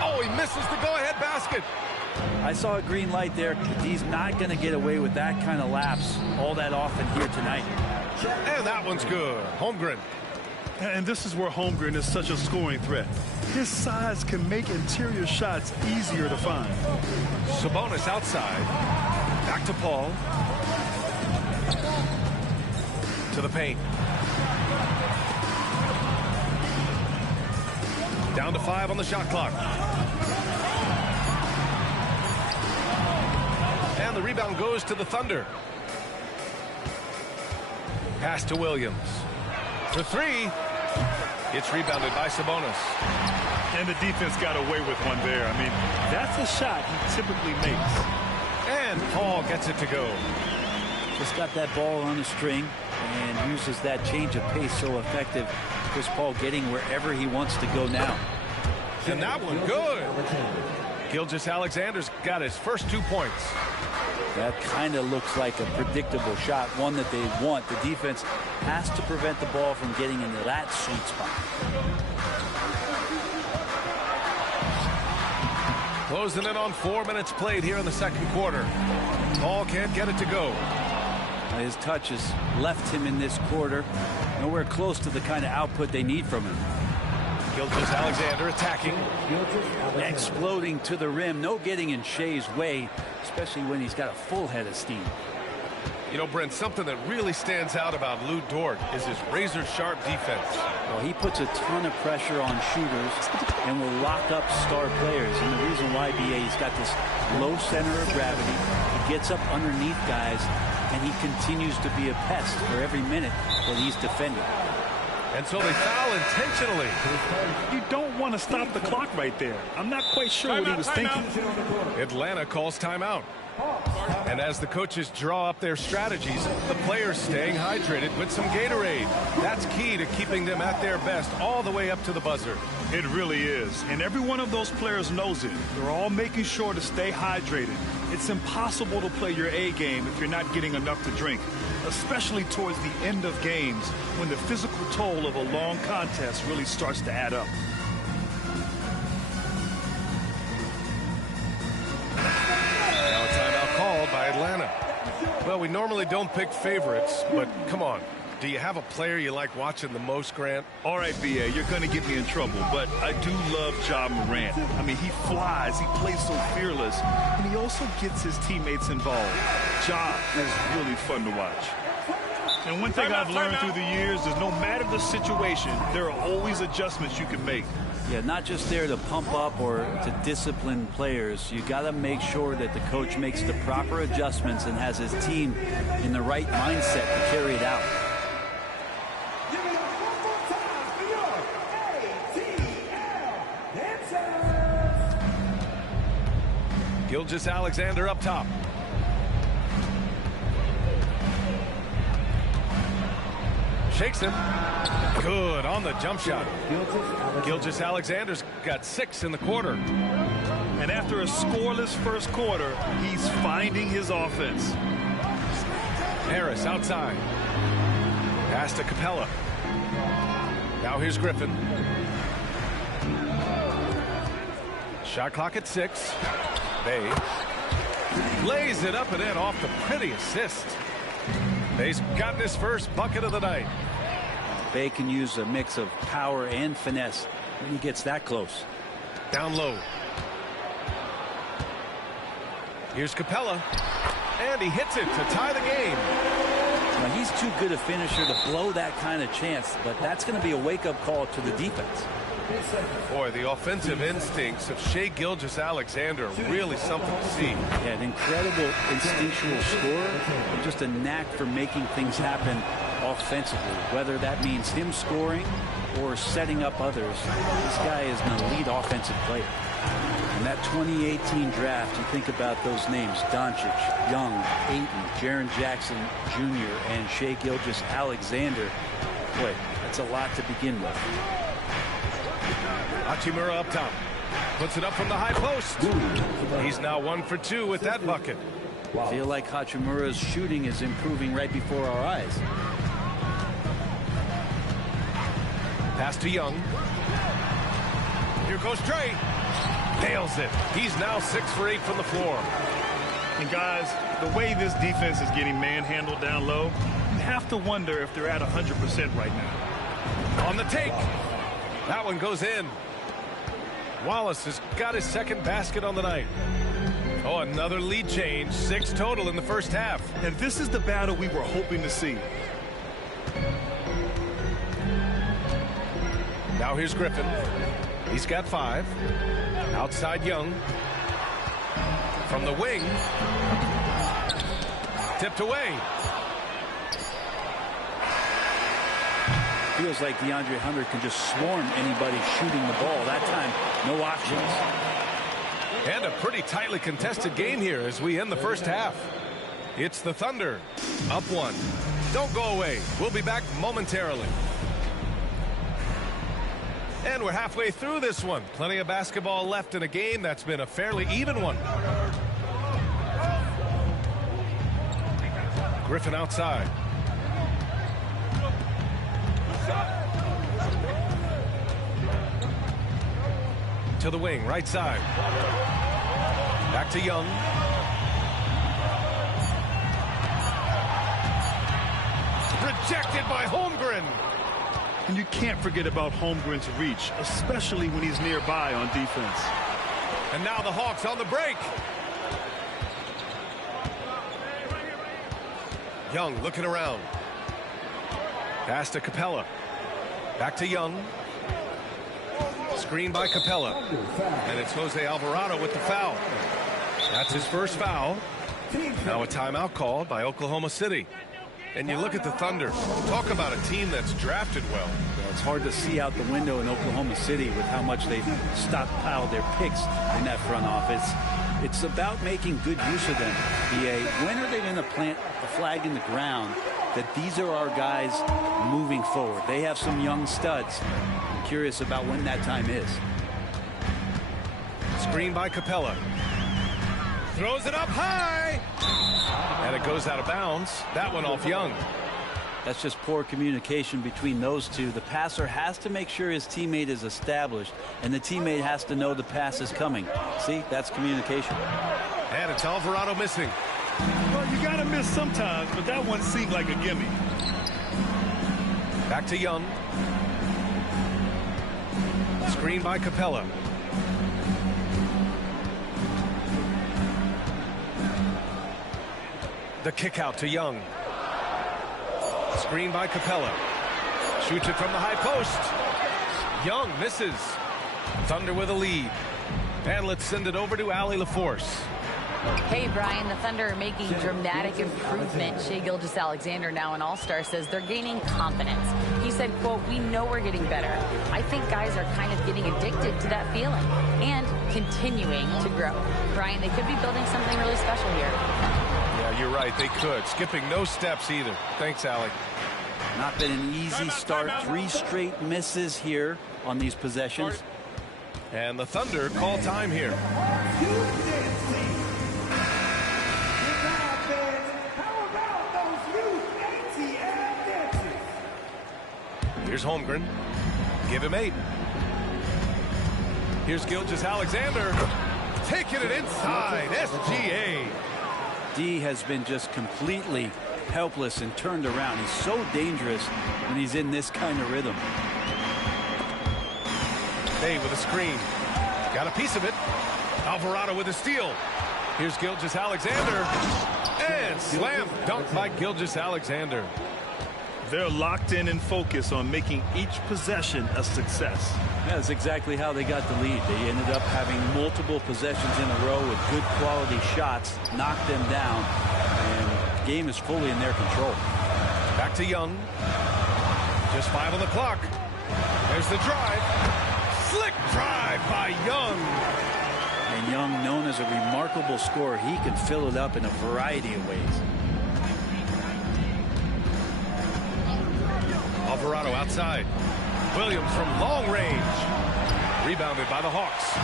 Oh, he misses the go-ahead basket. I saw a green light there, but he's not going to get away with that kind of lapse all that often here tonight. And that one's good. Holmgren. And this is where Holmgren is such a scoring threat. His size can make interior shots easier to find. Sabonis outside. Back to Paul. To the paint. Down to 5 on the shot clock. And the rebound goes to the Thunder. Pass to Williams. For 3. It's rebounded by Sabonis. And the defense got away with one there. I mean, that's a shot he typically makes. And Paul gets it to go. Just got that ball on a string and uses that change of pace so effective. Chris Paul getting wherever he wants to go now. And that one good. Gilgeous-Alexander's got his first 2 points. That kind of looks like a predictable shot, one that they want. The defense has to prevent the ball from getting into that sweet spot. Closing in on 4 minutes played here in the second quarter. Paul can't get it to go. His touch has left him in this quarter. Nowhere close to the kind of output they need from him. Gilgeous-Alexander attacking. Exploding to the rim. No getting in Shea's way, especially when he's got a full head of steam. You know, Brent, something that really stands out about Lou Dort is his razor-sharp defense. Well, he puts a ton of pressure on shooters and will lock up star players. And the reason why, BA, he's got this low center of gravity. He gets up underneath guys, and he continues to be a pest for every minute that he's defending. And so they foul intentionally. You don't want to stop the clock right there. I'm not quite sure what he was thinking. Atlanta calls timeout. And as the coaches draw up their strategies, the players staying hydrated with some Gatorade. That's key to keeping them at their best all the way up to the buzzer. It really is. And every one of those players knows it. They're all making sure to stay hydrated. It's impossible to play your A game if you're not getting enough to drink, especially towards the end of games when the physical toll of a long contest really starts to add up. Now a timeout called by Atlanta. Well, we normally don't pick favorites, but come on. Do you have a player you like watching the most, Grant? All right, BA, you're going to get me in trouble, but I do love Ja Morant. I mean, he flies, he plays so fearless, and he also gets his teammates involved. Ja is really fun to watch. And one thing I've learned through the years is no matter the situation, there are always adjustments you can make. Yeah, not just there to pump up or to discipline players. You got to make sure that the coach makes the proper adjustments and has his team in the right mindset to carry it out. Gilgeous-Alexander up top. Shakes him. Good on the jump shot. Gilgeous-Alexander's got 6 in the quarter. And after a scoreless first quarter, he's finding his offense. Harris outside. Pass to Capella. Now here's Griffin. Shot clock at 6. Bay lays it up and in off the pretty assist. Bay's gotten his first bucket of the night. Bay can use a mix of power and finesse when he gets that close. Down low. Here's Capella. And he hits it to tie the game. Now, he's too good a finisher to blow that kind of chance, but that's going to be a wake-up call to the defense. Boy, the offensive instincts of Shai Gilgeous-Alexander are really something to see. Yeah, an incredible instinctual scorer, and just a knack for making things happen offensively, whether that means him scoring or setting up others. This guy is an elite offensive player. In that 2018 draft, you think about those names: Doncic, Young, Ayton, Jaren Jackson Jr., and Shai Gilgeous-Alexander. Boy, that's a lot to begin with. Hachimura up top. Puts it up from the high post. He's now 1 for 2 with that bucket. I feel like Hachimura's shooting is improving right before our eyes. Pass to Young. Here goes Dre. Nails it. He's now 6 for 8 from the floor. And guys, the way this defense is getting manhandled down low, you have to wonder if they're at 100% right now. On the take. That one goes in. Wallace has got his second basket on the night. Oh, another lead change. 6 total in the first half. And this is the battle we were hoping to see. Now here's Griffin. He's got 5. Outside Young. From the wing. Tipped away. feels like DeAndre Hunter can just swarm anybody shooting the ball. That time, no options. And a pretty tightly contested game here as we end the first half. It's the Thunder, up 1. Don't go away. We'll be back momentarily. And we're halfway through this one. Plenty of basketball left in a game that's been a fairly even one. Griffin outside. To the wing, right side. Back to Young. Rejected by Holmgren. And you can't forget about Holmgren's reach, especially when he's nearby on defense. And now the Hawks on the break. Young looking around. Pass to Capella. Back to Young. Screen by Capella. And it's Jose Alvarado with the foul. That's his first foul. Now a timeout called by Oklahoma City. And you look at the Thunder. Talk about a team that's drafted well. It's hard to see out the window in Oklahoma City with how much they've stockpiled their picks in that front office. It's about making good use of them. BA, when are they going to plant a flag in the ground that these are our guys moving forward? They have some young studs. I'm curious about when that time is. Screen by Capella. Throws it up high. And it goes out of bounds. That one off Young. That's just poor communication between those two. The passer has to make sure his teammate is established, and the teammate has to know the pass is coming. See, that's communication. And it's Alvarado missing. Well, you got to miss sometimes, but that one seemed like a gimme. Back to Young. Screen by Capella. The kick out to Young. Screen by Capella. Shoots it from the high post. Young misses. Thunder with a lead. And let's send it over to Allie LaForce. Hey, Brian, the Thunder are making dramatic improvement. Shai Gilgeous-Alexander, now an all-star, says they're gaining confidence. He said, quote, "We know we're getting better. I think guys are kind of getting addicted to that feeling and continuing to grow." Brian, they could be building something really special here. Yeah, you're right. They could. Skipping no steps either. Thanks, Allie. Not been an easy start. 3 straight misses here on these possessions. And the Thunder call time here. Here's Holmgren. Give him 8. Here's Gilgeous-Alexander. Taking it inside. SGA. D has been just completely helpless and turned around. He's so dangerous when he's in this kind of rhythm. Bay with a screen. Got a piece of it. Alvarado with a steal. Here's Gilgeous-Alexander. And slam dunk by Gilgeous-Alexander. They're locked in and focused on making each possession a success. Yeah, that's exactly how they got the lead. They ended up having multiple possessions in a row with good quality shots, knocked them down, and the game is fully in their control. Back to Young. Just 5 on the clock. There's the drive. Slick drive by Young. And Young, known as a remarkable scorer, he can fill it up in a variety of ways. Alvarado outside. Williams from long range. Rebounded by the Hawks.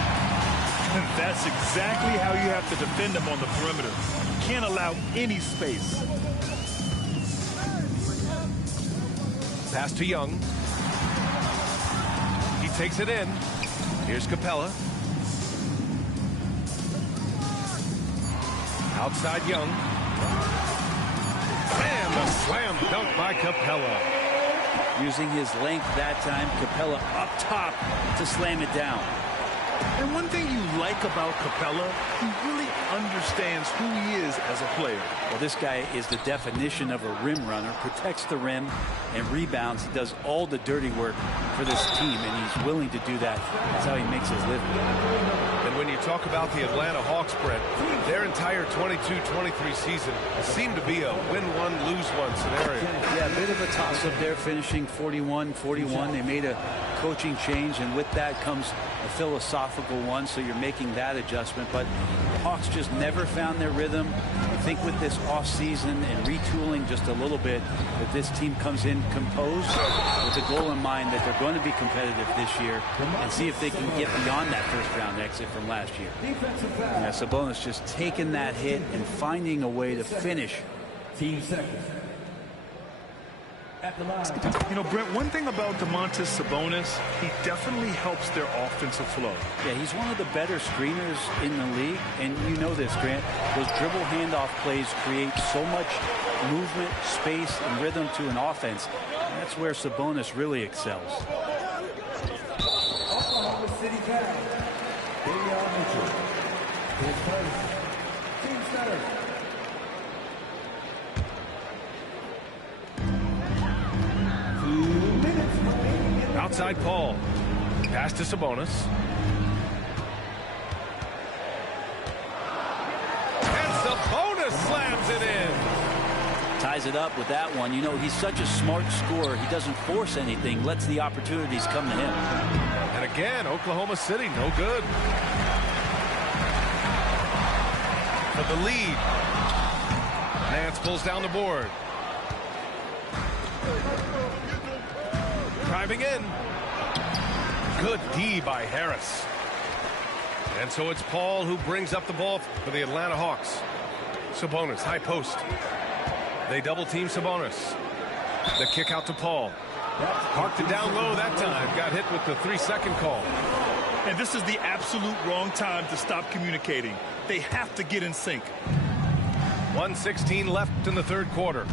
And that's exactly how you have to defend them on the perimeter. You can't allow any space. Pass to Young. He takes it in. Here's Capella. Outside Young. And a slam dunk by Capella. Using his length that time, Capella up top to slam it down. And one thing you like about Capella, he really understands who he is as a player. Well, this guy is the definition of a rim runner, protects the rim and rebounds. He does all the dirty work for this team, and he's willing to do that. That's how he makes his living. And when you talk about the Atlanta Hawks, Brett, Their entire 22-23 season seemed to be a win-one, lose-one scenario. Yeah, a bit of a toss-up there, finishing 41-41. They made a coaching change, and with that comes a philosophical one, so you're making that adjustment. But the Hawks just never found their rhythm. I think with this offseason and retooling just a little bit, that this team comes in composed with a goal in mind that they're going to be competitive this year and see if they can get beyond that first-round exit from last year. Yeah, Sabonis just taking that hit and finding a way to finish. Team seconds. You know, Brent, one thing about Domantas Sabonis, he definitely helps their offensive flow. Yeah, he's one of the better screeners in the league, and you know this, Grant. Those dribble handoff plays create so much movement, space, and rhythm to an offense. And that's where Sabonis really excels. Oklahoma City Cavs. Team center. Outside Paul. Pass to Sabonis. And Sabonis slams it in. Ties it up with that one. You know, he's such a smart scorer. He doesn't force anything, lets the opportunities come to him. And again, Oklahoma City, no good. For the lead. Nance pulls down the board. Driving in. Good D by Harris. And so it's Paul who brings up the ball for the Atlanta Hawks. Sabonis, high post. They double team Sabonis. The kick out to Paul. Parked it down low that time. Got hit with the 3-second call. And this is the absolute wrong time to stop communicating. They have to get in sync. 1:16 left in the third quarter.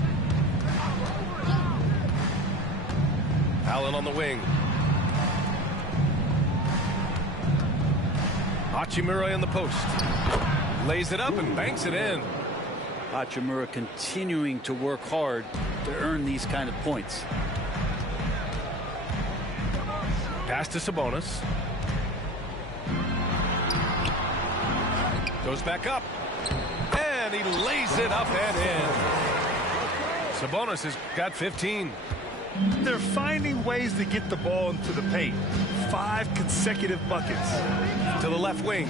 Allen on the wing. Hachimura in the post. Lays it up and banks it in. Hachimura continuing to work hard to earn these kind of points. Pass to Sabonis. Goes back up. And he lays it up and in. Sabonis has got 15. They're finding ways to get the ball into the paint. 5 consecutive buckets. To the left wing.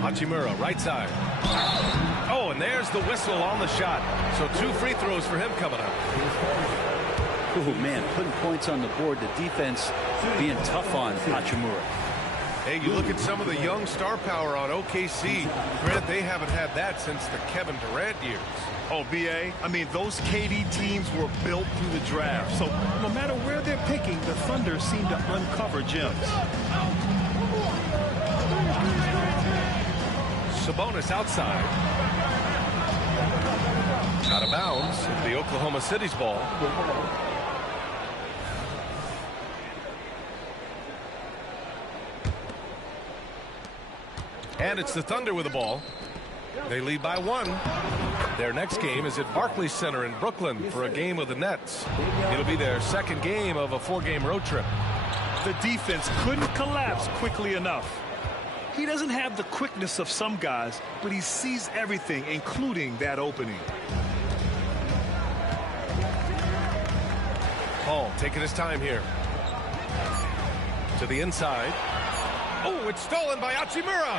Hachimura, right side. Oh, and there's the whistle on the shot. So 2 free throws for him coming up. Oh, man, putting points on the board. The defense being tough on Hachimura. Hey, you look at some of the young star power on OKC. Grant, they haven't had that since the Kevin Durant years. Oh, B.A., I mean, those KD teams were built through the draft. So no matter where they're picking, the Thunder seem to uncover gems. Sabonis outside. Out of bounds. The Oklahoma City's ball. And it's the Thunder with the ball. They lead by 1. Their next game is at Barclays Center in Brooklyn for a game of the Nets. It'll be their second game of a 4-game road trip. The defense couldn't collapse quickly enough. He doesn't have the quickness of some guys, but he sees everything, including that opening. Paul taking his time here. To the inside. Oh, it's stolen by Hachimura.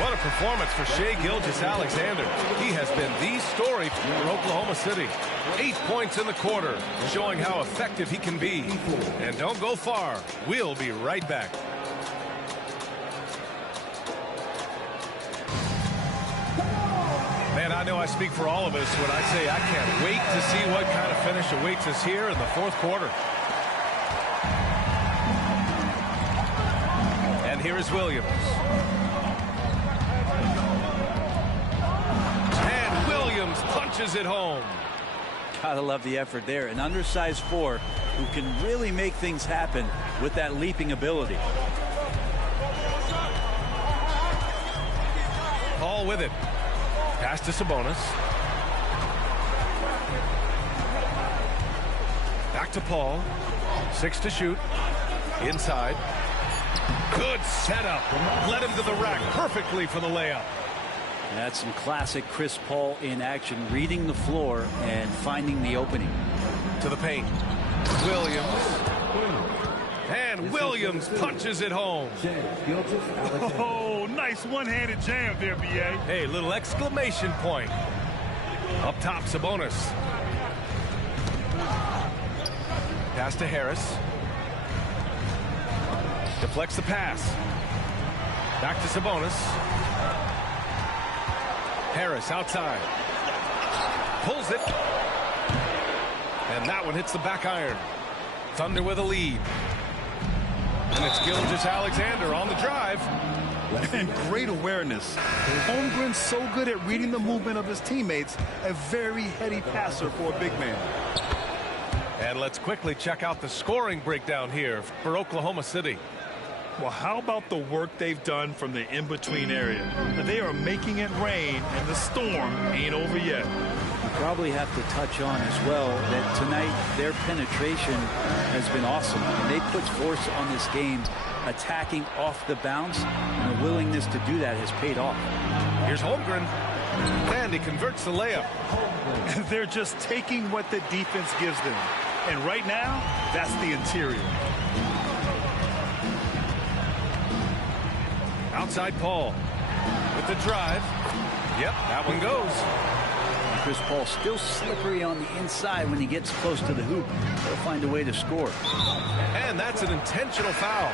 What a performance for Shai Gilgeous-Alexander. He has been the story for Oklahoma City. 8 points in the quarter, showing how effective he can be. And don't go far. We'll be right back. Man, I know I speak for all of us when I say I can't wait to see what kind of finish awaits us here in the fourth quarter. And here is Williams. And Williams punches it home. Gotta love the effort there. An undersized 4 who can really make things happen with that leaping ability. Paul with it. Pass to Sabonis. Back to Paul. 6 to shoot. Inside. Good setup. Led him to the rack perfectly for the layup. That's some classic Chris Paul in action, reading the floor and finding the opening. To the paint. Williams. And Williams punches it home. Oh, nice one-handed jam there, B.A. Hey, little exclamation point. Up top, Sabonis. Pass to Harris. Deflects the pass. Back to Sabonis. Harris outside. Pulls it. And that one hits the back iron. Thunder with a lead. And it's Gilgeous-Alexander on the drive. And great awareness. Holmgren's so good at reading the movement of his teammates. A very heady passer for a big man. And let's quickly check out the scoring breakdown here for Oklahoma City. Well, how about the work they've done from the in-between area? They are making it rain, and the storm ain't over yet. You probably have to touch on as well that tonight their penetration has been awesome. And they put force on this game, attacking off the bounce, and the willingness to do that has paid off. Here's Holmgren, and he converts the layup. They're just taking what the defense gives them. And right now, that's the interior. Outside Paul with the drive. Yep, that one goes. Chris Paul still slippery on the inside when he gets close to the hoop. He'll find a way to score. And that's an intentional foul.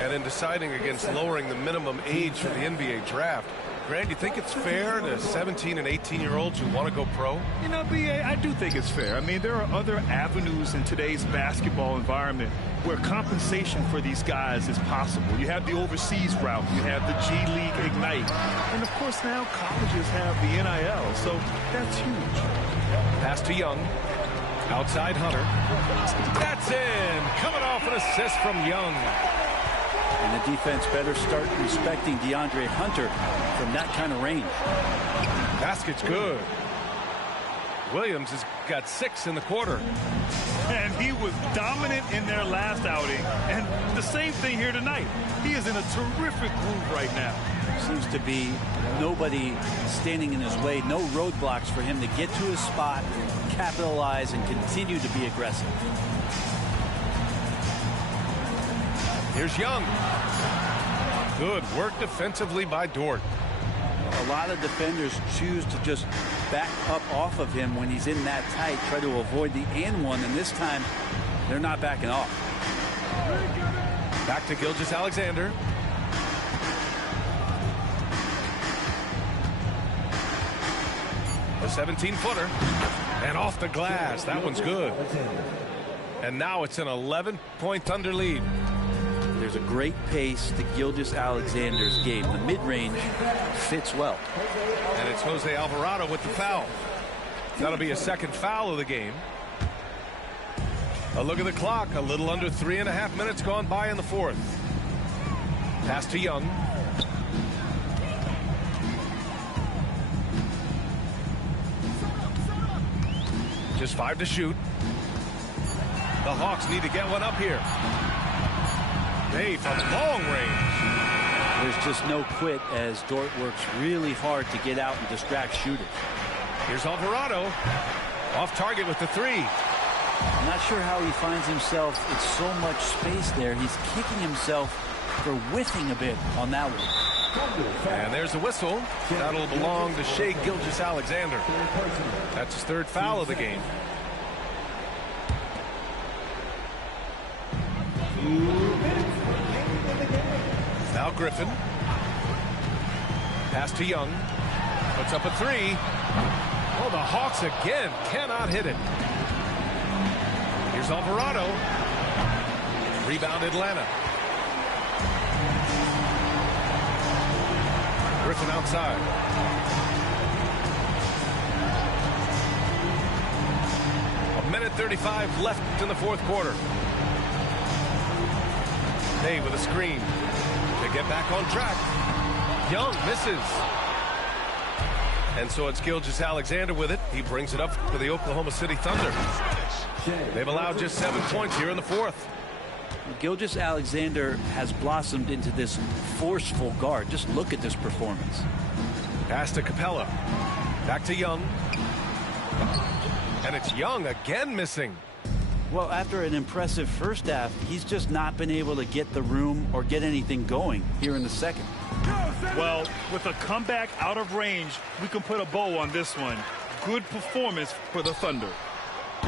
And in deciding against lowering the minimum age for the NBA draft, Grant, do you think it's fair to 17 and 18-year-olds who want to go pro? You know, B.A., I do think it's fair. I mean, there are other avenues in today's basketball environment where compensation for these guys is possible. You have the overseas route. You have the G League Ignite. And, of course, now colleges have the NIL, so that's huge. Pass to Young. Outside Hunter. That's in. Coming off an assist from Young. And the defense better start respecting DeAndre Hunter from that kind of range. Basket's good. Williams has got 6 in the quarter. And he was dominant in their last outing. And the same thing here tonight. He is in a terrific groove right now. Seems to be nobody standing in his way. No roadblocks for him to get to his spot, capitalize, and continue to be aggressive. Here's Young. Good work defensively by Dort. A lot of defenders choose to just back up off of him when he's in that tight, try to avoid the and one, and this time they're not backing off. Back to Gilgeous-Alexander. The 17-footer. And off the glass. That one's good. And now it's an 11-point Thunder lead. There's a great pace to Gilgeous-Alexander's game. The mid-range fits well. And it's Jose Alvarado with the foul. That'll be a second foul of the game. A look at the clock. A little under 3.5 minutes gone by in the fourth. Pass to Young. Just 5 to shoot. The Hawks need to get one up here. Hey, from long range. There's just no quit as Dort works really hard to get out and distract shooters. Here's Alvarado. Off target with the 3. I'm not sure how he finds himself in so much space there. He's kicking himself for whiffing a bit on that one. And there's the whistle. That'll belong to Shai Gilgeous-Alexander. That's his 3rd foul of the game. Now Griffin. Pass to Young. Puts up a 3. Oh, the Hawks again cannot hit it. Here's Alvarado. Rebound Atlanta. Griffin outside. A minute 35 left in the fourth quarter. Day with a screen to get back on track. Young misses. And so it's Gilgeous-Alexander with it. He brings it up for the Oklahoma City Thunder. They've allowed just 7 points here in the fourth. Gilgeous-Alexander has blossomed into this forceful guard. Just look at this performance. Pass to Capella. Back to Young. And it's Young again missing. Well, after an impressive first half, he's just not been able to get the room or get anything going here in the second. Well, with a comeback out of range, we can put a bow on this one. Good performance for the Thunder.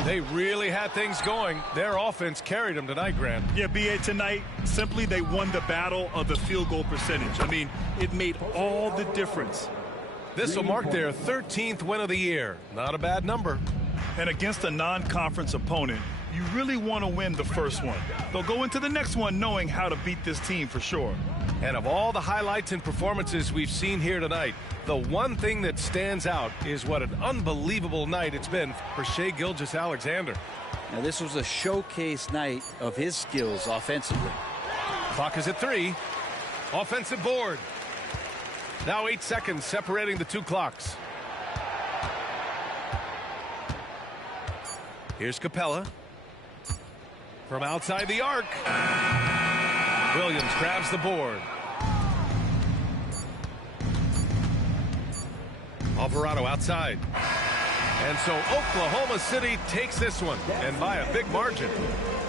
They really had things going. Their offense carried them tonight, Grant. Yeah, B.A., tonight, simply they won the battle of the field goal percentage. I mean, it made all the difference. This will mark their 13th win of the year. Not a bad number. And against a non-conference opponent, you really want to win the first one. They'll go into the next one knowing how to beat this team for sure. And of all the highlights and performances we've seen here tonight, the one thing that stands out is what an unbelievable night it's been for Shai Gilgeous-Alexander. Now, this was a showcase night of his skills offensively. Clock is at 3. Offensive board. Now 8 seconds separating the two clocks. Here's Capella. From outside the arc. Williams grabs the board. Alvarado outside. And so Oklahoma City takes this one, and by a big margin.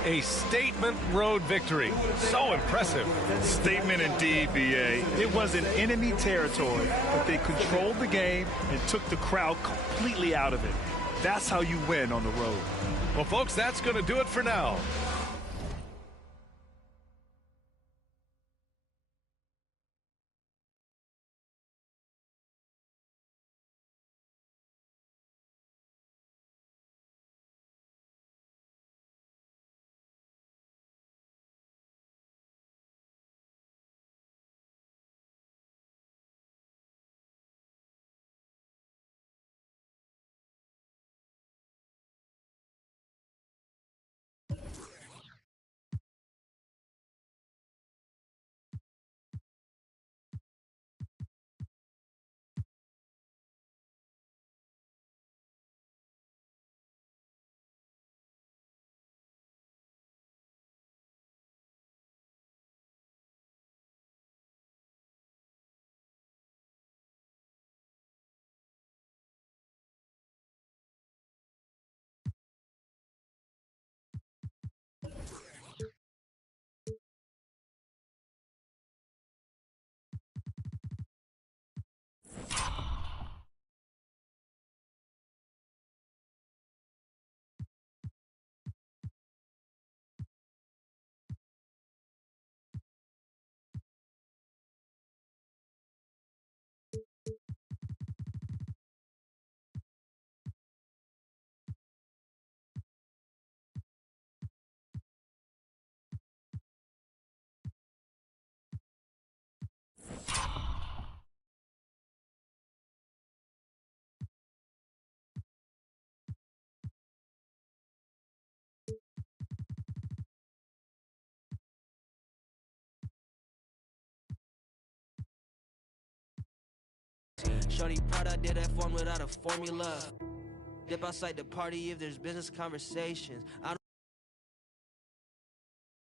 A statement road victory. So impressive. Statement indeed, B.A. It was in enemy territory, but they controlled the game and took the crowd completely out of it. That's how you win on the road. Well, folks, that's going to do it for now. Shorty proud I did that form without a formula. Dip outside the party if there's business conversations.